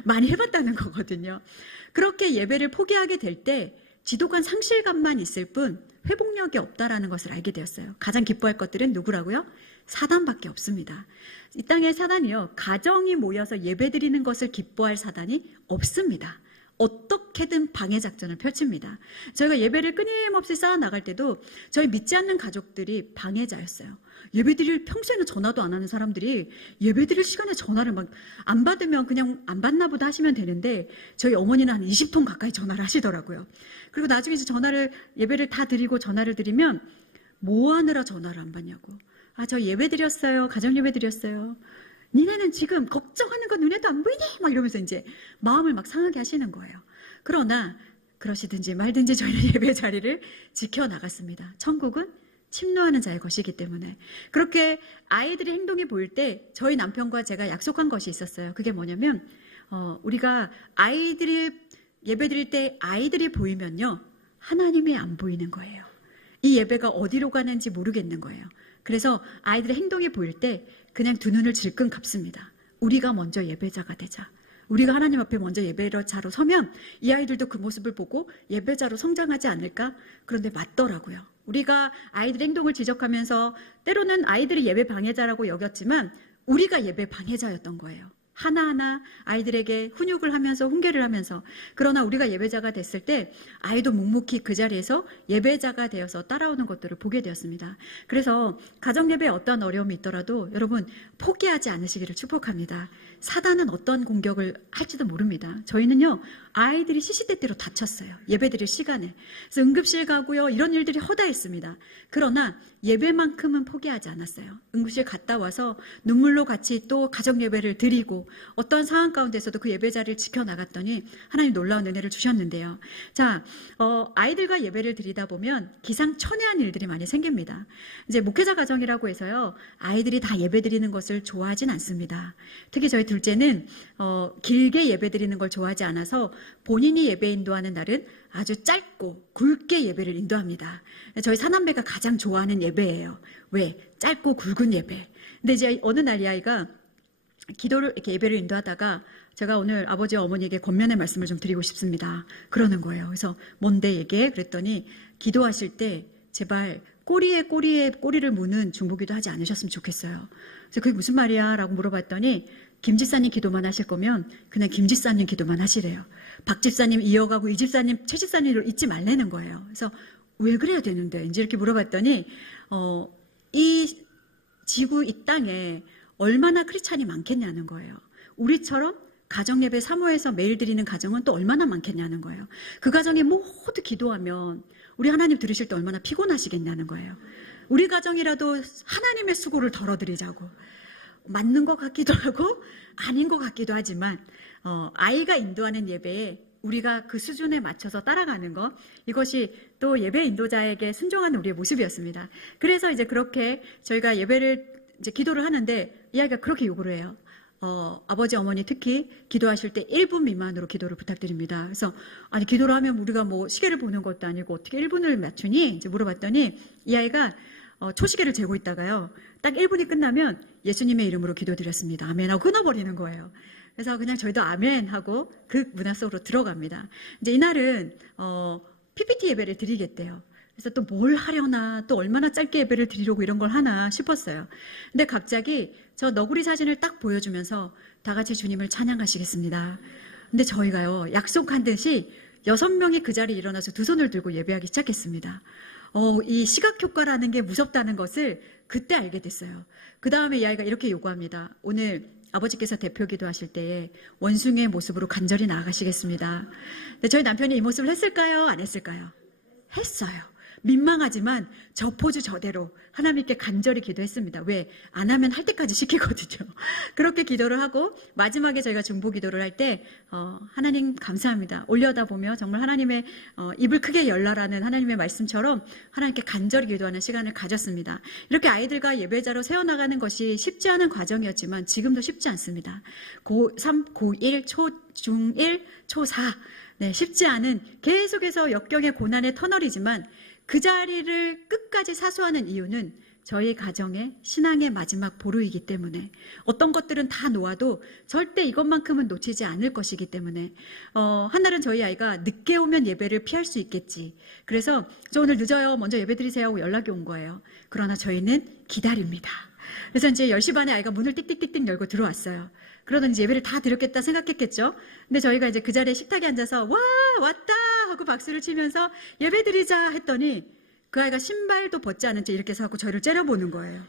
많이 해봤다는 거거든요. 그렇게 예배를 포기하게 될 때 지독한 상실감만 있을 뿐 회복력이 없다라는 것을 알게 되었어요. 가장 기뻐할 것들은 누구라고요? 사단밖에 없습니다. 이 땅의 사단이요. 가정이 모여서 예배드리는 것을 기뻐할 사단이 없습니다. 어떻게든 방해 작전을 펼칩니다. 저희가 예배를 끊임없이 쌓아나갈 때도 저희 믿지 않는 가족들이 방해자였어요. 예배드릴 평소에는 전화도 안 하는 사람들이 예배드릴 시간에 전화를 막 안 받으면 그냥 안 받나 보다 하시면 되는데 저희 어머니는 한 20통 가까이 전화를 하시더라고요. 그리고 나중에 이제 예배를 다 드리고 전화를 드리면 뭐 하느라 전화를 안 받냐고. 아, 저 예배 드렸어요. 가정 예배 드렸어요. 니네는 지금 걱정하는 거 눈에도 안 보이니? 막 이러면서 이제 마음을 막 상하게 하시는 거예요. 그러나 그러시든지 말든지 저희는 예배 자리를 지켜나갔습니다. 천국은 침노하는 자의 것이기 때문에. 그렇게 아이들의 행동이 보일 때 저희 남편과 제가 약속한 것이 있었어요. 그게 뭐냐면 우리가 예배 드릴 때 아이들이 보이면요. 하나님이 안 보이는 거예요. 이 예배가 어디로 가는지 모르겠는 거예요. 그래서 아이들의 행동이 보일 때 그냥 두 눈을 질끈 감습니다. 우리가 먼저 예배자가 되자. 우리가 하나님 앞에 먼저 예배자로 서면 이 아이들도 그 모습을 보고 예배자로 성장하지 않을까? 그런데 맞더라고요. 우리가 아이들의 행동을 지적하면서 때로는 아이들이 예배 방해자라고 여겼지만 우리가 예배 방해자였던 거예요. 하나하나 아이들에게 훈육을 하면서 훈계를 하면서. 그러나 우리가 예배자가 됐을 때 아이도 묵묵히 그 자리에서 예배자가 되어서 따라오는 것들을 보게 되었습니다. 그래서 가정예배에 어떠한 어려움이 있더라도 여러분 포기하지 않으시기를 축복합니다. 사단은 어떤 공격을 할지도 모릅니다. 저희는요 아이들이 시시때때로 다쳤어요. 예배드릴 시간에. 그래서 응급실 가고요 이런 일들이 허다했습니다. 그러나 예배만큼은 포기하지 않았어요. 응급실 갔다 와서 눈물로 같이 또 가정예배를 드리고 어떠한 상황 가운데서도 그 예배자리를 지켜나갔더니 하나님 놀라운 은혜를 주셨는데요. 자, 아이들과 예배를 드리다 보면 기상천외한 일들이 많이 생깁니다. 이제 목회자 가정이라고 해서요 아이들이 다 예배 드리는 것을 좋아하진 않습니다. 특히 저희 둘째는 길게 예배 드리는 걸 좋아하지 않아서 본인이 예배 인도하는 날은 아주 짧고 굵게 예배를 인도합니다. 저희 사남매가 가장 좋아하는 예배예요. 왜? 짧고 굵은 예배. 근데 이제 어느 날 이 아이가 기도를 이렇게 예배를 인도하다가 제가 오늘 아버지와 어머니에게 권면의 말씀을 좀 드리고 싶습니다. 그러는 거예요. 그래서 뭔데 얘기해? 그랬더니 기도하실 때 제발 꼬리에 꼬리를 무는 중보기도 하지 않으셨으면 좋겠어요. 그래서 그게 무슨 말이야? 라고 물어봤더니 김 집사님 기도만 하실 거면 그냥 김 집사님 기도만 하시래요. 박 집사님 이어가고 이 집사님, 최 집사님을 잊지 말라는 거예요. 그래서 왜 그래야 되는데? 이제 이렇게 물어봤더니 이 지구 이 땅에 얼마나 크리스찬이 많겠냐는 거예요. 우리처럼 가정예배 사모해서 매일 드리는 가정은 또 얼마나 많겠냐는 거예요. 그 가정이 모두 기도하면 우리 하나님 들으실 때 얼마나 피곤하시겠냐는 거예요. 우리 가정이라도 하나님의 수고를 덜어드리자고. 맞는 것 같기도 하고 아닌 것 같기도 하지만 아이가 인도하는 예배에 우리가 그 수준에 맞춰서 따라가는 것, 이것이 또 예배 인도자에게 순종하는 우리의 모습이었습니다. 그래서 이제 그렇게 저희가 예배를 이제 기도를 하는데 이 아이가 그렇게 요구를 해요. 아버지 어머니 특히 기도하실 때 1분 미만으로 기도를 부탁드립니다. 그래서 아니 기도를 하면 우리가 뭐 시계를 보는 것도 아니고 어떻게 1분을 맞추니? 이제 물어봤더니 이 아이가 초시계를 재고 있다가요. 딱 1분이 끝나면 예수님의 이름으로 기도드렸습니다. 아멘 하고 끊어버리는 거예요. 그래서 그냥 저희도 아멘 하고 그 문화 속으로 들어갑니다. 이제 이날은 PPT 예배를 드리겠대요. 그래서 또 뭘 하려나 또 얼마나 짧게 예배를 드리려고 이런 걸 하나 싶었어요. 근데 갑자기 저 너구리 사진을 딱 보여주면서 다 같이 주님을 찬양하시겠습니다. 근데 저희가요 약속한 듯이 6명이 그 자리에 일어나서 두 손을 들고 예배하기 시작했습니다. 이 시각효과라는 게 무섭다는 것을 그때 알게 됐어요. 그 다음에 이 아이가 이렇게 요구합니다. 오늘 아버지께서 대표기도 하실 때에 원숭이의 모습으로 간절히 나아가시겠습니다. 근데 저희 남편이 이 모습을 했을까요? 안 했을까요? 했어요. 민망하지만 저 포즈 저대로 하나님께 간절히 기도했습니다. 왜? 안 하면 할 때까지 시키거든요. 그렇게 기도를 하고 마지막에 저희가 중보 기도를 할 때 하나님 감사합니다. 올려다보며 정말 하나님의 입을 크게 열라라는 하나님의 말씀처럼 하나님께 간절히 기도하는 시간을 가졌습니다. 이렇게 아이들과 예배자로 세워나가는 것이 쉽지 않은 과정이었지만 지금도 쉽지 않습니다. 고3, 고1, 중1, 초4 네, 쉽지 않은 계속해서 역경의 고난의 터널이지만 그 자리를 끝까지 사수하는 이유는 저희 가정의 신앙의 마지막 보루이기 때문에 어떤 것들은 다 놓아도 절대 이것만큼은 놓치지 않을 것이기 때문에 한날은 저희 아이가 늦게 오면 예배를 피할 수 있겠지. 그래서 저 오늘 늦어요. 먼저 예배 드리세요 하고 연락이 온 거예요. 그러나 저희는 기다립니다. 그래서 이제 10시 반에 아이가 문을 띡띡띡띡 열고 들어왔어요. 그러더니 이제 예배를 다 드렸겠다 생각했겠죠. 근데 저희가 이제 그 자리에 식탁에 앉아서 와 왔다 하고 박수를 치면서 예배 드리자 했더니 그 아이가 신발도 벗지 않은 채 이렇게 서고 저희를 째려보는 거예요.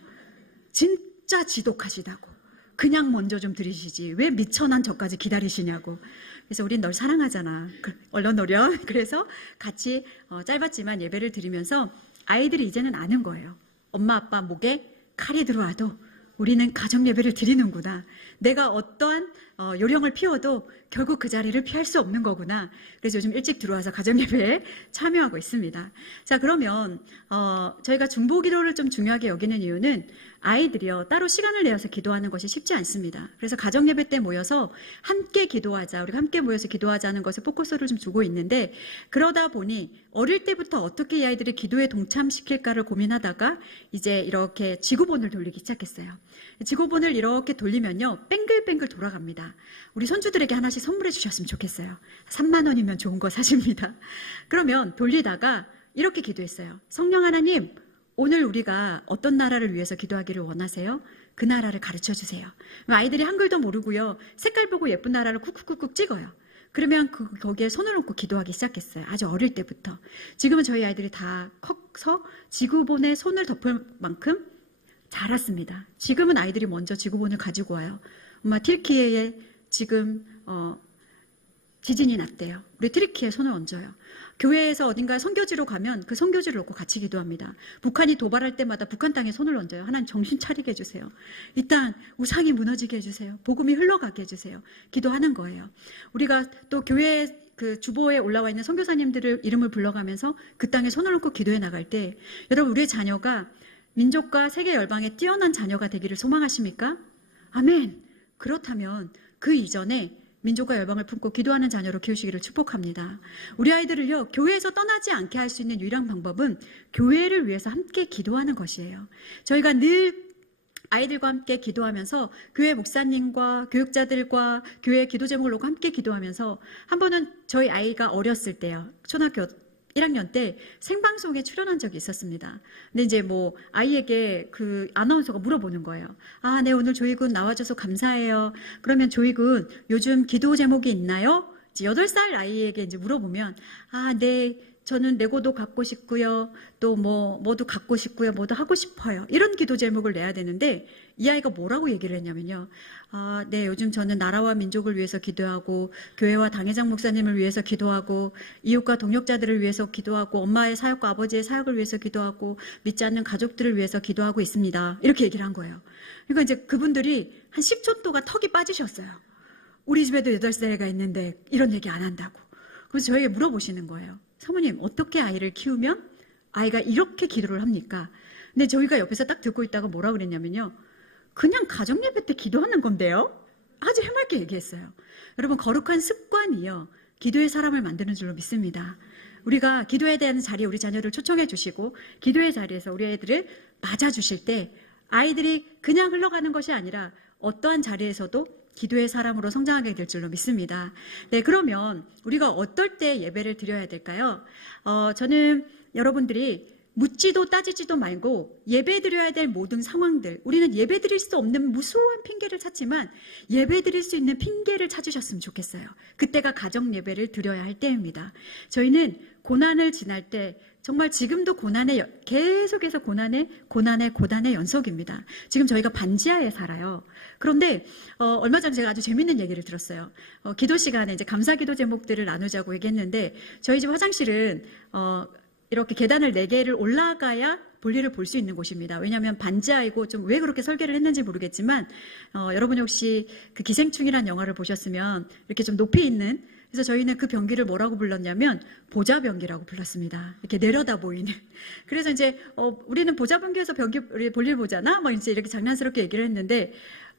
진짜 지독하시다고. 그냥 먼저 좀 드리시지. 왜 미천한 저까지 기다리시냐고. 그래서 우린 널 사랑하잖아. 얼른 오렴. 그래서 같이 짧았지만 예배를 드리면서 아이들이 이제는 아는 거예요. 엄마 아빠 목에 칼이 들어와도 우리는 가정 예배를 드리는구나. 내가 어떠한 요령을 피워도 결국 그 자리를 피할 수 없는 거구나. 그래서 요즘 일찍 들어와서 가정 예배에 참여하고 있습니다. 자, 그러면 저희가 중보 기도를 좀 중요하게 여기는 이유는 아이들이요 따로 시간을 내어서 기도하는 것이 쉽지 않습니다. 그래서 가정 예배 때 모여서 함께 기도하자, 우리가 함께 모여서 기도하자는 것에 포커스를 좀 두고 있는데 그러다 보니 어릴 때부터 어떻게 이 아이들을 기도에 동참시킬까를 고민하다가 이제 이렇게 지구본을 돌리기 시작했어요. 지구본을 이렇게 돌리면요 뱅글뱅글 돌아갑니다. 좋겠습니다. 우리 손주들에게 하나씩 선물해 주셨으면 좋겠어요. 3만 원이면 좋은 거 사십니다. 그러면 돌리다가 이렇게 기도했어요. 성령 하나님, 오늘 우리가 어떤 나라를 위해서 기도하기를 원하세요? 그 나라를 가르쳐 주세요. 아이들이 한글도 모르고요. 색깔 보고 예쁜 나라를 쿡쿡쿡쿡 찍어요. 그러면 거기에 손을 얹고 기도하기 시작했어요. 아주 어릴 때부터. 지금은 저희 아이들이 다 커서 지구본에 손을 덮을 만큼 자랐습니다. 지금은 아이들이 먼저 지구본을 가지고 와요. 엄마, 튀르키예에 지금 지진이 났대요. 우리 튀르키예에 손을 얹어요. 교회에서 어딘가 선교지로 가면 그 선교지를 놓고 같이 기도합니다. 북한이 도발할 때마다 북한 땅에 손을 얹어요. 하나님 정신 차리게 해주세요. 일단 우상이 무너지게 해주세요. 복음이 흘러가게 해주세요. 기도하는 거예요. 우리가 또 교회 그 주보에 올라와 있는 선교사님들을 이름을 불러가면서 그 땅에 손을 얹고 기도해 나갈 때, 여러분, 우리의 자녀가 민족과 세계 열방에 뛰어난 자녀가 되기를 소망하십니까? 아멘. 그렇다면 그 이전에 민족과 열방을 품고 기도하는 자녀로 키우시기를 축복합니다. 우리 아이들을요, 교회에서 떠나지 않게 할 수 있는 유일한 방법은 교회를 위해서 함께 기도하는 것이에요. 저희가 늘 아이들과 함께 기도하면서 교회 목사님과 교육자들과 교회 기도 제목을 놓고 함께 기도하면서 한 번은 저희 아이가 어렸을 때요, 초등학교 1학년 때 생방송에 출연한 적이 있었습니다. 근데 이제 뭐 아이에게 그 아나운서가 물어보는 거예요. 아, 네, 오늘 조이군 나와줘서 감사해요. 그러면 조이군 요즘 기도 제목이 있나요? 이제 8살 아이에게 이제 물어보면, 아, 네, 저는 레고도 갖고 싶고요. 또 뭐도 갖고 싶고요. 뭐도 하고 싶어요. 이런 기도 제목을 내야 되는데 이 아이가 뭐라고 얘기를 했냐면요. 아, 네, 요즘 저는 나라와 민족을 위해서 기도하고 교회와 당회장 목사님을 위해서 기도하고 이웃과 동역자들을 위해서 기도하고 엄마의 사역과 아버지의 사역을 위해서 기도하고 믿지 않는 가족들을 위해서 기도하고 있습니다. 이렇게 얘기를 한 거예요. 그러니까 이제 그분들이 한 10초 동안 턱이 빠지셨어요. 우리 집에도 8살애가 있는데 이런 얘기 안 한다고. 그래서 저에게 물어보시는 거예요. 사모님, 어떻게 아이를 키우면 아이가 이렇게 기도를 합니까? 근데 저희가 옆에서 딱 듣고 있다가 뭐라 그랬냐면요. 그냥 가정 예배 때 기도하는 건데요. 아주 해맑게 얘기했어요. 여러분, 거룩한 습관이요, 기도의 사람을 만드는 줄로 믿습니다. 우리가 기도에 대한 자리에 우리 자녀들 초청해 주시고 기도의 자리에서 우리 애들을 맞아주실 때 아이들이 그냥 흘러가는 것이 아니라 어떠한 자리에서도 기도의 사람으로 성장하게 될 줄로 믿습니다. 네, 그러면 우리가 어떨 때 예배를 드려야 될까요? 저는 여러분들이 묻지도 따지지도 말고 예배 드려야 될 모든 상황들, 우리는 예배 드릴 수 없는 무수한 핑계를 찾지만 예배 드릴 수 있는 핑계를 찾으셨으면 좋겠어요. 그때가 가정 예배를 드려야 할 때입니다. 저희는 고난을 지날 때 정말 지금도 계속해서 고난의 연속입니다. 지금 저희가 반지하에 살아요. 그런데 얼마 전에 제가 아주 재밌는 얘기를 들었어요. 기도 시간에 이제 감사 기도 제목들을 나누자고 얘기했는데 저희 집 화장실은 이렇게 계단을 4개를 올라가야 볼일을 볼 수 있는 곳입니다. 왜냐하면 반지하이고 좀 왜 그렇게 설계를 했는지 모르겠지만 여러분이 혹시 그 기생충이라는 영화를 보셨으면 이렇게 좀 높이 있는, 그래서 저희는 그 변기를 뭐라고 불렀냐면 보좌 변기라고 불렀습니다. 이렇게 내려다 보이는. 그래서 이제 우리는 보좌 변기에서 우리 볼일 보잖아? 뭐 이제 이렇게 장난스럽게 얘기를 했는데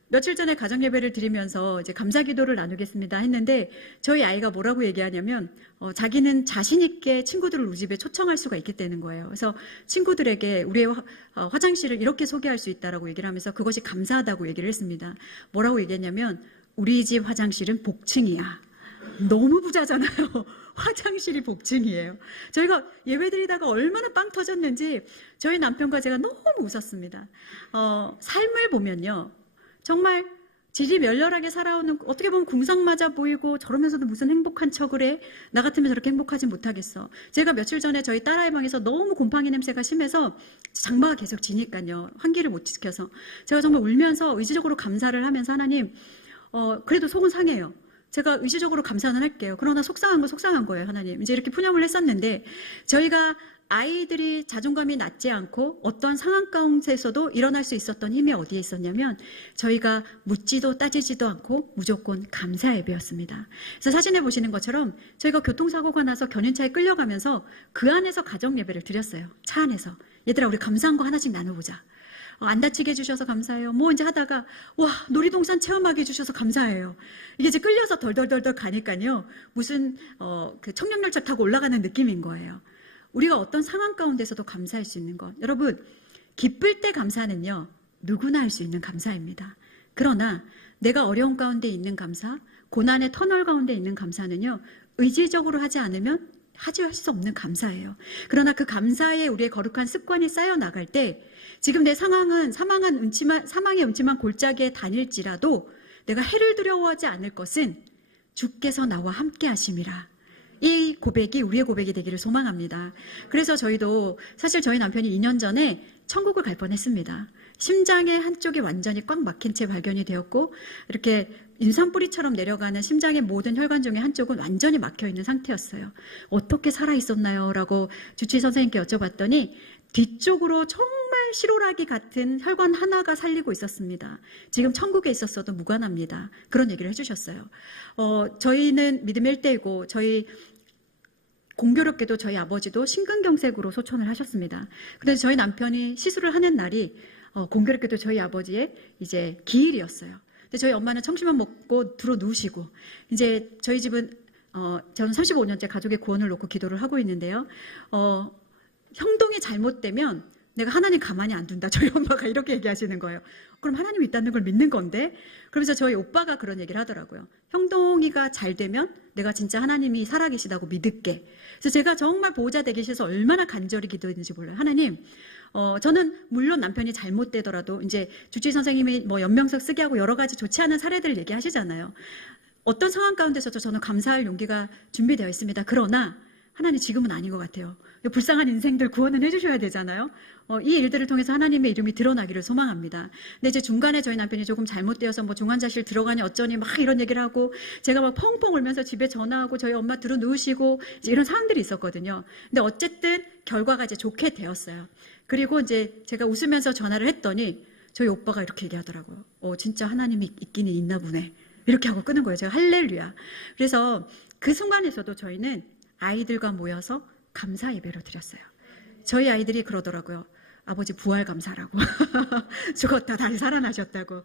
며칠 전에 가정 예배를 드리면서 이제 감사 기도를 나누겠습니다 했는데 저희 아이가 뭐라고 얘기하냐면 자기는 자신 있게 친구들을 우리 집에 초청할 수가 있게 되는 거예요. 그래서 친구들에게 우리의 화장실을 이렇게 소개할 수 있다라고 얘기를 하면서 그것이 감사하다고 얘기를 했습니다. 뭐라고 얘기했냐면 우리 집 화장실은 복층이야. 너무 부자잖아요. 화장실이 복층이에요. 저희가 예배드리다가 얼마나 빵 터졌는지 저희 남편과 제가 너무 웃었습니다. 삶을 보면요, 정말 질이 멸렬하게 살아오는, 어떻게 보면 궁상맞아 보이고 저러면서도 무슨 행복한 척을 해. 나 같으면 저렇게 행복하지 못하겠어. 제가 며칠 전에 저희 딸아이 방에서 너무 곰팡이 냄새가 심해서 장마가 계속 지니까요, 환기를 못 지켜서 제가 정말 울면서 의지적으로 감사를 하면서 하나님, 그래도 속은 상해요. 제가 의지적으로 감사는 할게요. 그러나 속상한 건 속상한 거예요, 하나님. 이제 이렇게 푸념을 했었는데 저희가 아이들이 자존감이 낮지 않고 어떤 상황 가운데서도 일어날 수 있었던 힘이 어디에 있었냐면 저희가 묻지도 따지지도 않고 무조건 감사 예배였습니다. 그래서 사진에 보시는 것처럼 저희가 교통사고가 나서 견인차에 끌려가면서 그 안에서 가정 예배를 드렸어요. 차 안에서. 얘들아, 우리 감사한 거 하나씩 나눠보자. 안 다치게 해주셔서 감사해요. 뭐 이제 하다가 와, 놀이동산 체험하게 해주셔서 감사해요. 이게 이제 끌려서 덜덜덜덜 가니까요, 무슨 그 청룡열차 타고 올라가는 느낌인 거예요. 우리가 어떤 상황 가운데서도 감사할 수 있는 것. 여러분, 기쁠 때 감사는요, 누구나 할 수 있는 감사입니다. 그러나 내가 어려운 가운데 있는 감사, 고난의 터널 가운데 있는 감사는요, 의지적으로 하지 않으면 할 수 없는 감사예요. 그러나 그 감사에 우리의 거룩한 습관이 쌓여 나갈 때, 지금 내 상황은 사망의 음침한 골짜기에 다닐지라도 내가 해를 두려워하지 않을 것은 주께서 나와 함께 하심이라. 이 고백이 우리의 고백이 되기를 소망합니다. 그래서 저희도 사실 저희 남편이 2년 전에 천국을 갈 뻔했습니다. 심장의 한쪽이 완전히 꽉 막힌 채 발견이 되었고, 이렇게 인삼뿌리처럼 내려가는 심장의 모든 혈관 중에 한쪽은 완전히 막혀 있는 상태였어요. 어떻게 살아있었나요? 라고 주치의 선생님께 여쭤봤더니 뒤쪽으로 정말 실오라기 같은 혈관 하나가 살리고 있었습니다. 지금 천국에 있었어도 무관합니다. 그런 얘기를 해주셨어요. 저희는 믿음 1대이고 공교롭게도 저희 아버지도 심근경색으로 소천을 하셨습니다. 그래서 저희 남편이 시술을 하는 날이 공교롭게도 저희 아버지의 이제 기일이었어요. 근데 저희 엄마는 청심환 먹고 들어 누우시고, 이제 저희 집은 저는 35년째 가족의 구원을 놓고 기도를 하고 있는데요. 형동이 잘못되면 내가 하나님 가만히 안 둔다. 저희 엄마가 이렇게 얘기하시는 거예요. 그럼 하나님이 있다는 걸 믿는 건데? 그러면서 저희 오빠가 그런 얘기를 하더라고요. 형동이가 잘 되면 내가 진짜 하나님이 살아계시다고 믿을게. 그래서 제가 정말 보호자 대기실에서 얼마나 간절히 기도했는지 몰라요. 하나님, 저는 물론 남편이 잘못되더라도 이제 주치의 선생님이 뭐 연명석 쓰게 하고 여러 가지 좋지 않은 사례들을 얘기하시잖아요. 어떤 상황 가운데서도 저는 감사할 용기가 준비되어 있습니다. 그러나 하나님 지금은 아닌 것 같아요. 불쌍한 인생들 구원은 해주셔야 되잖아요. 이 일들을 통해서 하나님의 이름이 드러나기를 소망합니다. 근데 이제 중간에 저희 남편이 조금 잘못되어서 뭐 중환자실 들어가니 어쩌니 막 이런 얘기를 하고, 제가 막 펑펑 울면서 집에 전화하고 저희 엄마 들어 누우시고 이런 상황들이 있었거든요. 근데 어쨌든 결과가 이제 좋게 되었어요. 그리고 이제 제가 웃으면서 전화를 했더니 저희 오빠가 이렇게 얘기하더라고요. 진짜 하나님이 있기는 있나 보네. 이렇게 하고 끄는 거예요. 제가 할렐루야. 그래서 그 순간에서도 저희는 아이들과 모여서 감사 예배로 드렸어요. 저희 아이들이 그러더라고요. 아버지 부활 감사라고. 죽었다 다시 살아나셨다고.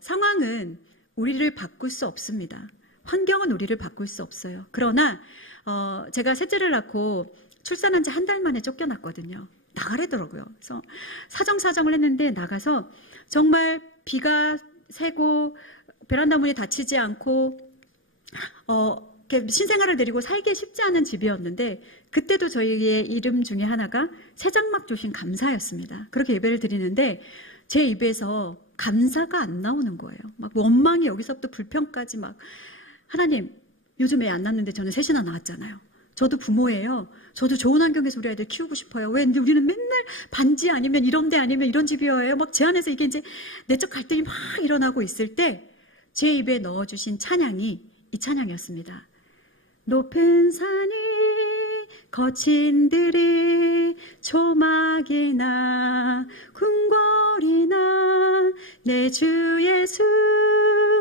상황은 우리를 바꿀 수 없습니다. 환경은 우리를 바꿀 수 없어요. 그러나 제가 셋째를 낳고 출산한 지 한 달 만에 쫓겨났거든요. 나가래더라고요. 그래서 사정을 했는데 나가서 정말 비가 새고 베란다 문이 닫히지 않고 신생아를 데리고 살기 쉽지 않은 집이었는데, 그때도 저희의 이름 중에 하나가 새장막 주신 감사였습니다. 그렇게 예배를 드리는데 제 입에서 감사가 안 나오는 거예요. 막 원망이 여기서부터 불평까지 막. 하나님, 요즘 애 안 낳는데 저는 셋이나 낳았잖아요. 저도 부모예요. 저도 좋은 환경에서 우리 아이들 키우고 싶어요. 왜 우리는 맨날 반지 아니면 이런 데 아니면 이런 집이어요. 막 제 안에서 이게 이제 내적 갈등이 막 일어나고 있을 때 제 입에 넣어주신 찬양이 이 찬양이었습니다. 높은 산이 거친 들이 초막이나 궁궐이나 내 주 예수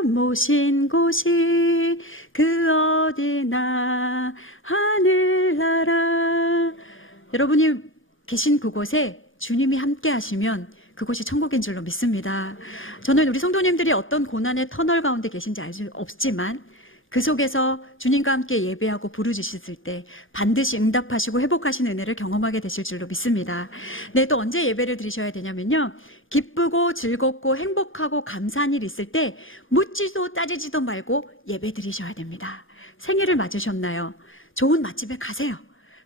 모신 곳이 그 어디나 하늘나라. 여러분이 계신 그곳에 주님이 함께 하시면 그곳이 천국인 줄로 믿습니다. 저는 우리 성도님들이 어떤 고난의 터널 가운데 계신지 알 수 없지만 그 속에서 주님과 함께 예배하고 부르짖으실 때 반드시 응답하시고 회복하시는 은혜를 경험하게 되실 줄로 믿습니다. 네, 또 언제 예배를 드리셔야 되냐면요. 기쁘고 즐겁고 행복하고 감사한 일 있을 때 묻지도 따지지도 말고 예배 드리셔야 됩니다. 생일을 맞으셨나요? 좋은 맛집에 가세요.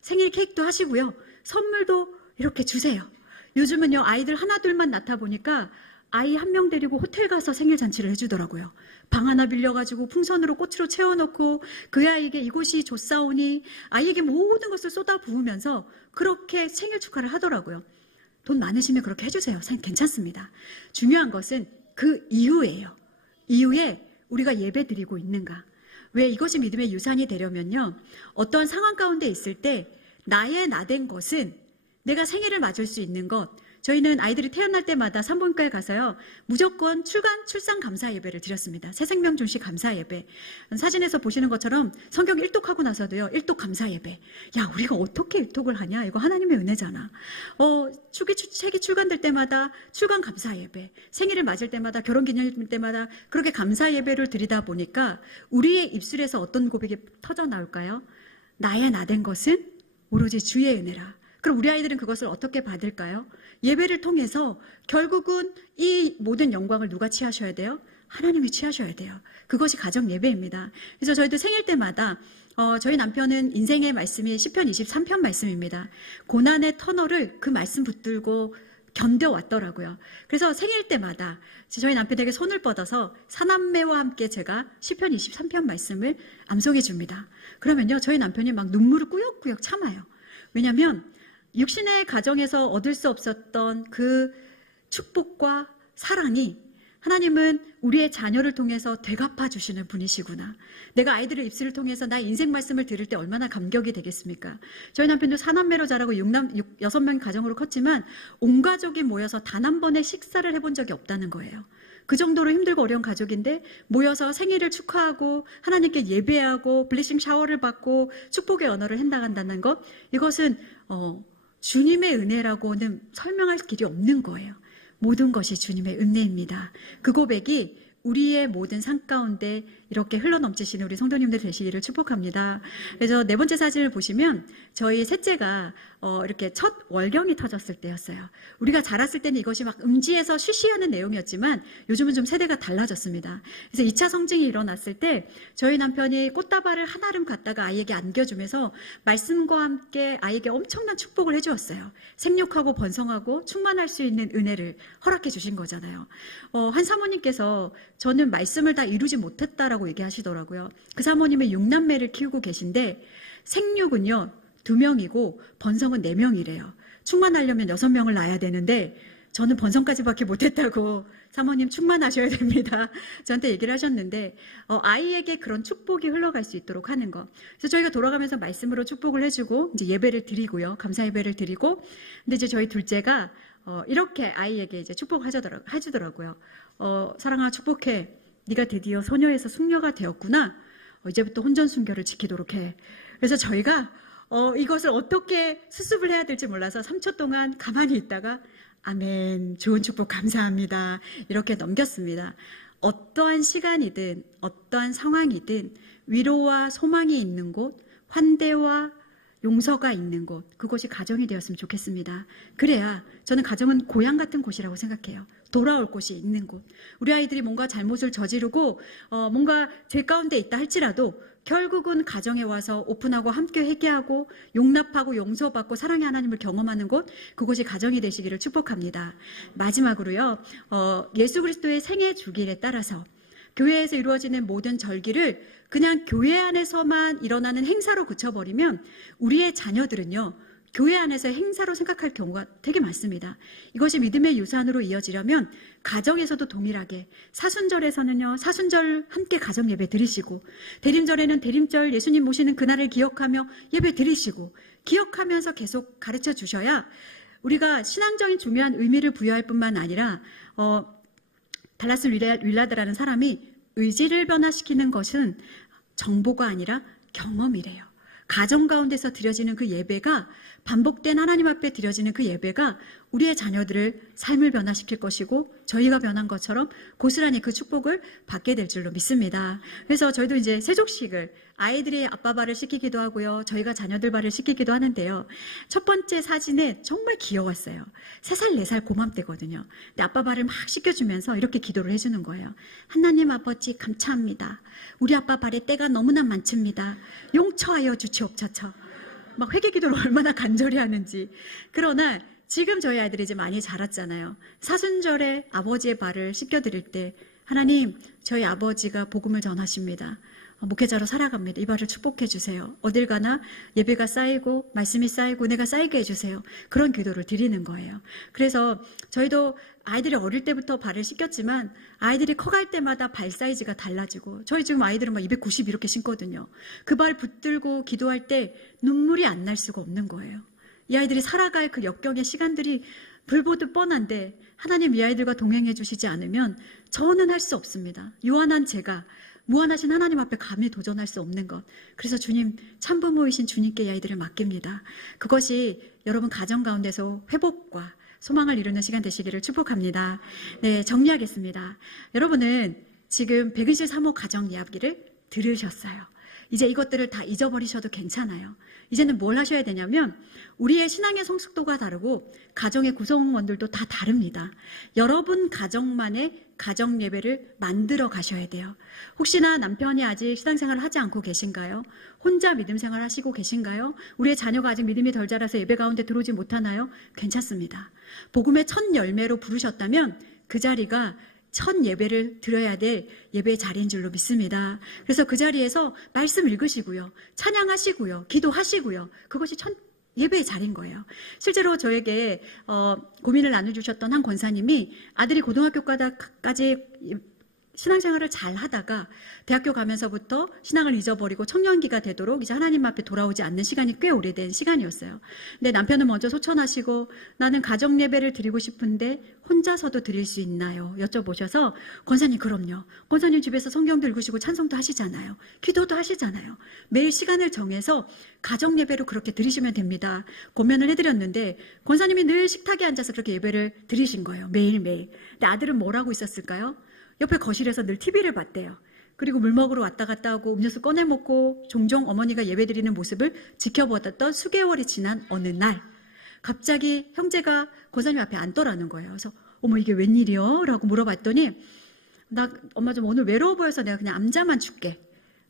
생일 케이크도 하시고요. 선물도 이렇게 주세요. 요즘은요, 아이들 하나 둘만 낳다 보니까 아이 한 명 데리고 호텔 가서 생일 잔치를 해주더라고요. 방 하나 빌려가지고 풍선으로 꽃으로 채워놓고 그 아이에게 이곳이 좋사오니 아이에게 모든 것을 쏟아부으면서 그렇게 생일 축하를 하더라고요. 돈 많으시면 그렇게 해주세요. 괜찮습니다. 중요한 것은 그 이후예요. 이후에 우리가 예배 드리고 있는가. 왜 이것이 믿음의 유산이 되려면요. 어떠한 상황 가운데 있을 때 나의 나된 것은 내가 생일을 맞을 수 있는 것. 저희는 아이들이 태어날 때마다 산부인과에 가서요. 무조건 출산 감사 예배를 드렸습니다. 새 생명 준시 감사 예배. 사진에서 보시는 것처럼 성경 일독하고 나서도요. 일독 감사 예배. 야, 우리가 어떻게 일독을 하냐? 이거 하나님의 은혜잖아. 책이 출간될 때마다 출간 감사 예배. 생일을 맞을 때마다 결혼기념일 때마다 그렇게 감사 예배를 드리다 보니까 우리의 입술에서 어떤 고백이 터져 나올까요? 나의 나된 것은 오로지 주의 은혜라. 그럼 우리 아이들은 그것을 어떻게 받을까요? 예배를 통해서 결국은 이 모든 영광을 누가 취하셔야 돼요? 하나님이 취하셔야 돼요. 그것이 가정 예배입니다. 그래서 저희도 생일 때마다 저희 남편은 인생의 말씀이 시편 23편 말씀입니다. 고난의 터널을 그 말씀 붙들고 견뎌왔더라고요. 그래서 생일 때마다 저희 남편에게 손을 뻗어서 사남매와 함께 제가 시편 23편 말씀을 암송해 줍니다. 그러면요, 저희 남편이 막 눈물을 꾸역꾸역 참아요. 왜냐하면 육신의 가정에서 얻을 수 없었던 그 축복과 사랑이 하나님은 우리의 자녀를 통해서 되갚아 주시는 분이시구나. 내가 아이들의 입술을 통해서 나의 인생 말씀을 들을 때 얼마나 감격이 되겠습니까? 저희 남편도 사남매로 자라고 6명의 가정으로 컸지만 온 가족이 모여서 단 한 번의 식사를 해본 적이 없다는 거예요. 그 정도로 힘들고 어려운 가족인데 모여서 생일을 축하하고 하나님께 예배하고 블레싱 샤워를 받고 축복의 언어를 해나간다는 것, 이것은 주님의 은혜라고는 설명할 길이 없는 거예요. 모든 것이 주님의 은혜입니다. 그 고백이 우리의 모든 삶 가운데 이렇게 흘러넘치시는 우리 성도님들 되시기를 축복합니다. 그래서 네 번째 사진을 보시면 저희 셋째가 이렇게 첫 월경이 터졌을 때였어요. 우리가 자랐을 때는 이것이 막 음지에서 쉬쉬하는 내용이었지만 요즘은 좀 세대가 달라졌습니다. 그래서 2차 성징이 일어났을 때 저희 남편이 꽃다발을 한 알음 갖다가 아이에게 안겨주면서 말씀과 함께 아이에게 엄청난 축복을 해주었어요. 생육하고 번성하고 충만할 수 있는 은혜를 허락해 주신 거잖아요. 한 사모님께서 저는 말씀을 다 이루지 못했다라고 얘기하시더라고요. 그 사모님은 6남매를 키우고 계신데 생육은요 2명이고 번성은 4명이래요. 충만하려면 6명을 낳아야 되는데 저는 번성까지밖에 못했다고. 사모님 충만하셔야 됩니다. 저한테 얘기를 하셨는데 아이에게 그런 축복이 흘러갈 수 있도록 하는 거. 그래서 저희가 돌아가면서 말씀으로 축복을 해주고 이제 예배를 드리고요. 감사 예배를 드리고. 근데 이제 저희 둘째가 이렇게 아이에게 이제 축복하주더라고요. 사랑아 축복해. 네가 드디어 소녀에서 숙녀가 되었구나. 이제부터 혼전순결을 지키도록 해. 그래서 저희가 이것을 어떻게 수습을 해야 될지 몰라서 3초 동안 가만히 있다가 아멘, 좋은 축복 감사합니다. 이렇게 넘겼습니다. 어떠한 시간이든 어떠한 상황이든 위로와 소망이 있는 곳, 환대와 용서가 있는 곳, 그곳이 가정이 되었으면 좋겠습니다. 그래야 저는 가정은 고향 같은 곳이라고 생각해요. 돌아올 곳이 있는 곳. 우리 아이들이 뭔가 잘못을 저지르고 뭔가 죄 가운데 있다 할지라도 결국은 가정에 와서 오픈하고 함께 회개하고 용납하고 용서받고 사랑의 하나님을 경험하는 곳, 그곳이 가정이 되시기를 축복합니다. 마지막으로요, 예수 그리스도의 생애 주길에 따라서 교회에서 이루어지는 모든 절기를 그냥 교회 안에서만 일어나는 행사로 그쳐버리면 우리의 자녀들은요, 교회 안에서 행사로 생각할 경우가 되게 많습니다. 이것이 믿음의 유산으로 이어지려면 가정에서도 동일하게 사순절에서는요, 사순절 함께 가정 예배 드리시고, 대림절에는 대림절 예수님 모시는 그날을 기억하며 예배 드리시고, 기억하면서 계속 가르쳐 주셔야 우리가 신앙적인 중요한 의미를 부여할 뿐만 아니라 달라스 윌라드라는 사람이 의지를 변화시키는 것은 정보가 아니라 경험이래요. 가정 가운데서 드려지는 그 예배가, 반복된 하나님 앞에 드려지는 그 예배가 우리의 자녀들을 삶을 변화시킬 것이고 저희가 변한 것처럼 고스란히 그 축복을 받게 될 줄로 믿습니다. 그래서 저희도 이제 세족식을 아이들이 아빠 발을 씻기기도 하고요. 저희가 자녀들 발을 씻기기도 하는데요. 첫 번째 사진에 정말 귀여웠어요. 3살, 4살 고맘때거든요. 근데 아빠 발을 막 씻겨주면서 이렇게 기도를 해주는 거예요. 하나님 아버지 감사합니다. 우리 아빠 발에 때가 너무나 많습니다. 용처하여 주시옵소서. 막 회개 기도를 얼마나 간절히 하는지. 그러나 지금 저희 아이들이 이제 많이 자랐잖아요. 사순절에 아버지의 발을 씻겨드릴 때 하나님, 저희 아버지가 복음을 전하십니다. 목회자로 살아갑니다. 이 발을 축복해 주세요. 어딜 가나 예배가 쌓이고 말씀이 쌓이고 내가 쌓이게 해주세요. 그런 기도를 드리는 거예요. 그래서 저희도 아이들이 어릴 때부터 발을 씻겼지만 아이들이 커갈 때마다 발 사이즈가 달라지고, 저희 지금 아이들은 막 290 이렇게 신거든요. 그 발 붙들고 기도할 때 눈물이 안 날 수가 없는 거예요. 이 아이들이 살아갈 그 역경의 시간들이 불보듯 뻔한데 하나님 이 아이들과 동행해 주시지 않으면 저는 할 수 없습니다. 요한한 제가 무한하신 하나님 앞에 감히 도전할 수 없는 것. 그래서 주님, 참부모이신 주님께 이 아이들을 맡깁니다. 그것이 여러분 가정 가운데서 회복과 소망을 이루는 시간 되시기를 축복합니다. 네, 정리하겠습니다. 여러분은 지금 123호 가정 이야기를 들으셨어요. 이제 이것들을 다 잊어버리셔도 괜찮아요. 이제는 뭘 하셔야 되냐면 우리의 신앙의 성숙도가 다르고 가정의 구성원들도 다 다릅니다. 여러분 가정만의 가정 예배를 만들어 가셔야 돼요. 혹시나 남편이 아직 신앙생활을 하지 않고 계신가요? 혼자 믿음 생활 하시고 계신가요? 우리의 자녀가 아직 믿음이 덜 자라서 예배 가운데 들어오지 못하나요? 괜찮습니다. 복음의 첫 열매로 부르셨다면 그 자리가 첫 예배를 드려야 될 예배의 자리인 줄로 믿습니다. 그래서 그 자리에서 말씀 읽으시고요. 찬양하시고요. 기도하시고요. 그것이 첫 예배의 자리인 거예요. 실제로 저에게 고민을 나눠주셨던 한 권사님이 아들이 고등학교까지 신앙생활을 잘 하다가 대학교 가면서부터 신앙을 잊어버리고 청년기가 되도록 이제 하나님 앞에 돌아오지 않는 시간이 꽤 오래된 시간이었어요. 근데 남편은 먼저 소천하시고 나는 가정 예배를 드리고 싶은데 혼자서도 드릴 수 있나요? 여쭤보셔서 권사님 그럼요. 권사님 집에서 성경도 읽으시고 찬송도 하시잖아요. 기도도 하시잖아요. 매일 시간을 정해서 가정 예배로 그렇게 드리시면 됩니다. 고면을 해드렸는데 권사님이 늘 식탁에 앉아서 그렇게 예배를 드리신 거예요. 매일매일. 근데 아들은 뭘 하고 있었을까요? 옆에 거실에서 늘 TV를 봤대요. 그리고 물 먹으러 왔다 갔다 하고 음료수 꺼내 먹고 종종 어머니가 예배드리는 모습을 지켜보았던 수개월이 지난 어느 날 갑자기 형제가 권사님 앞에 앉더라는 거예요. 그래서 어머 이게 웬일이요? 라고 물어봤더니 나 엄마 좀 오늘 외로워 보여서 내가 그냥 암자만 줄게.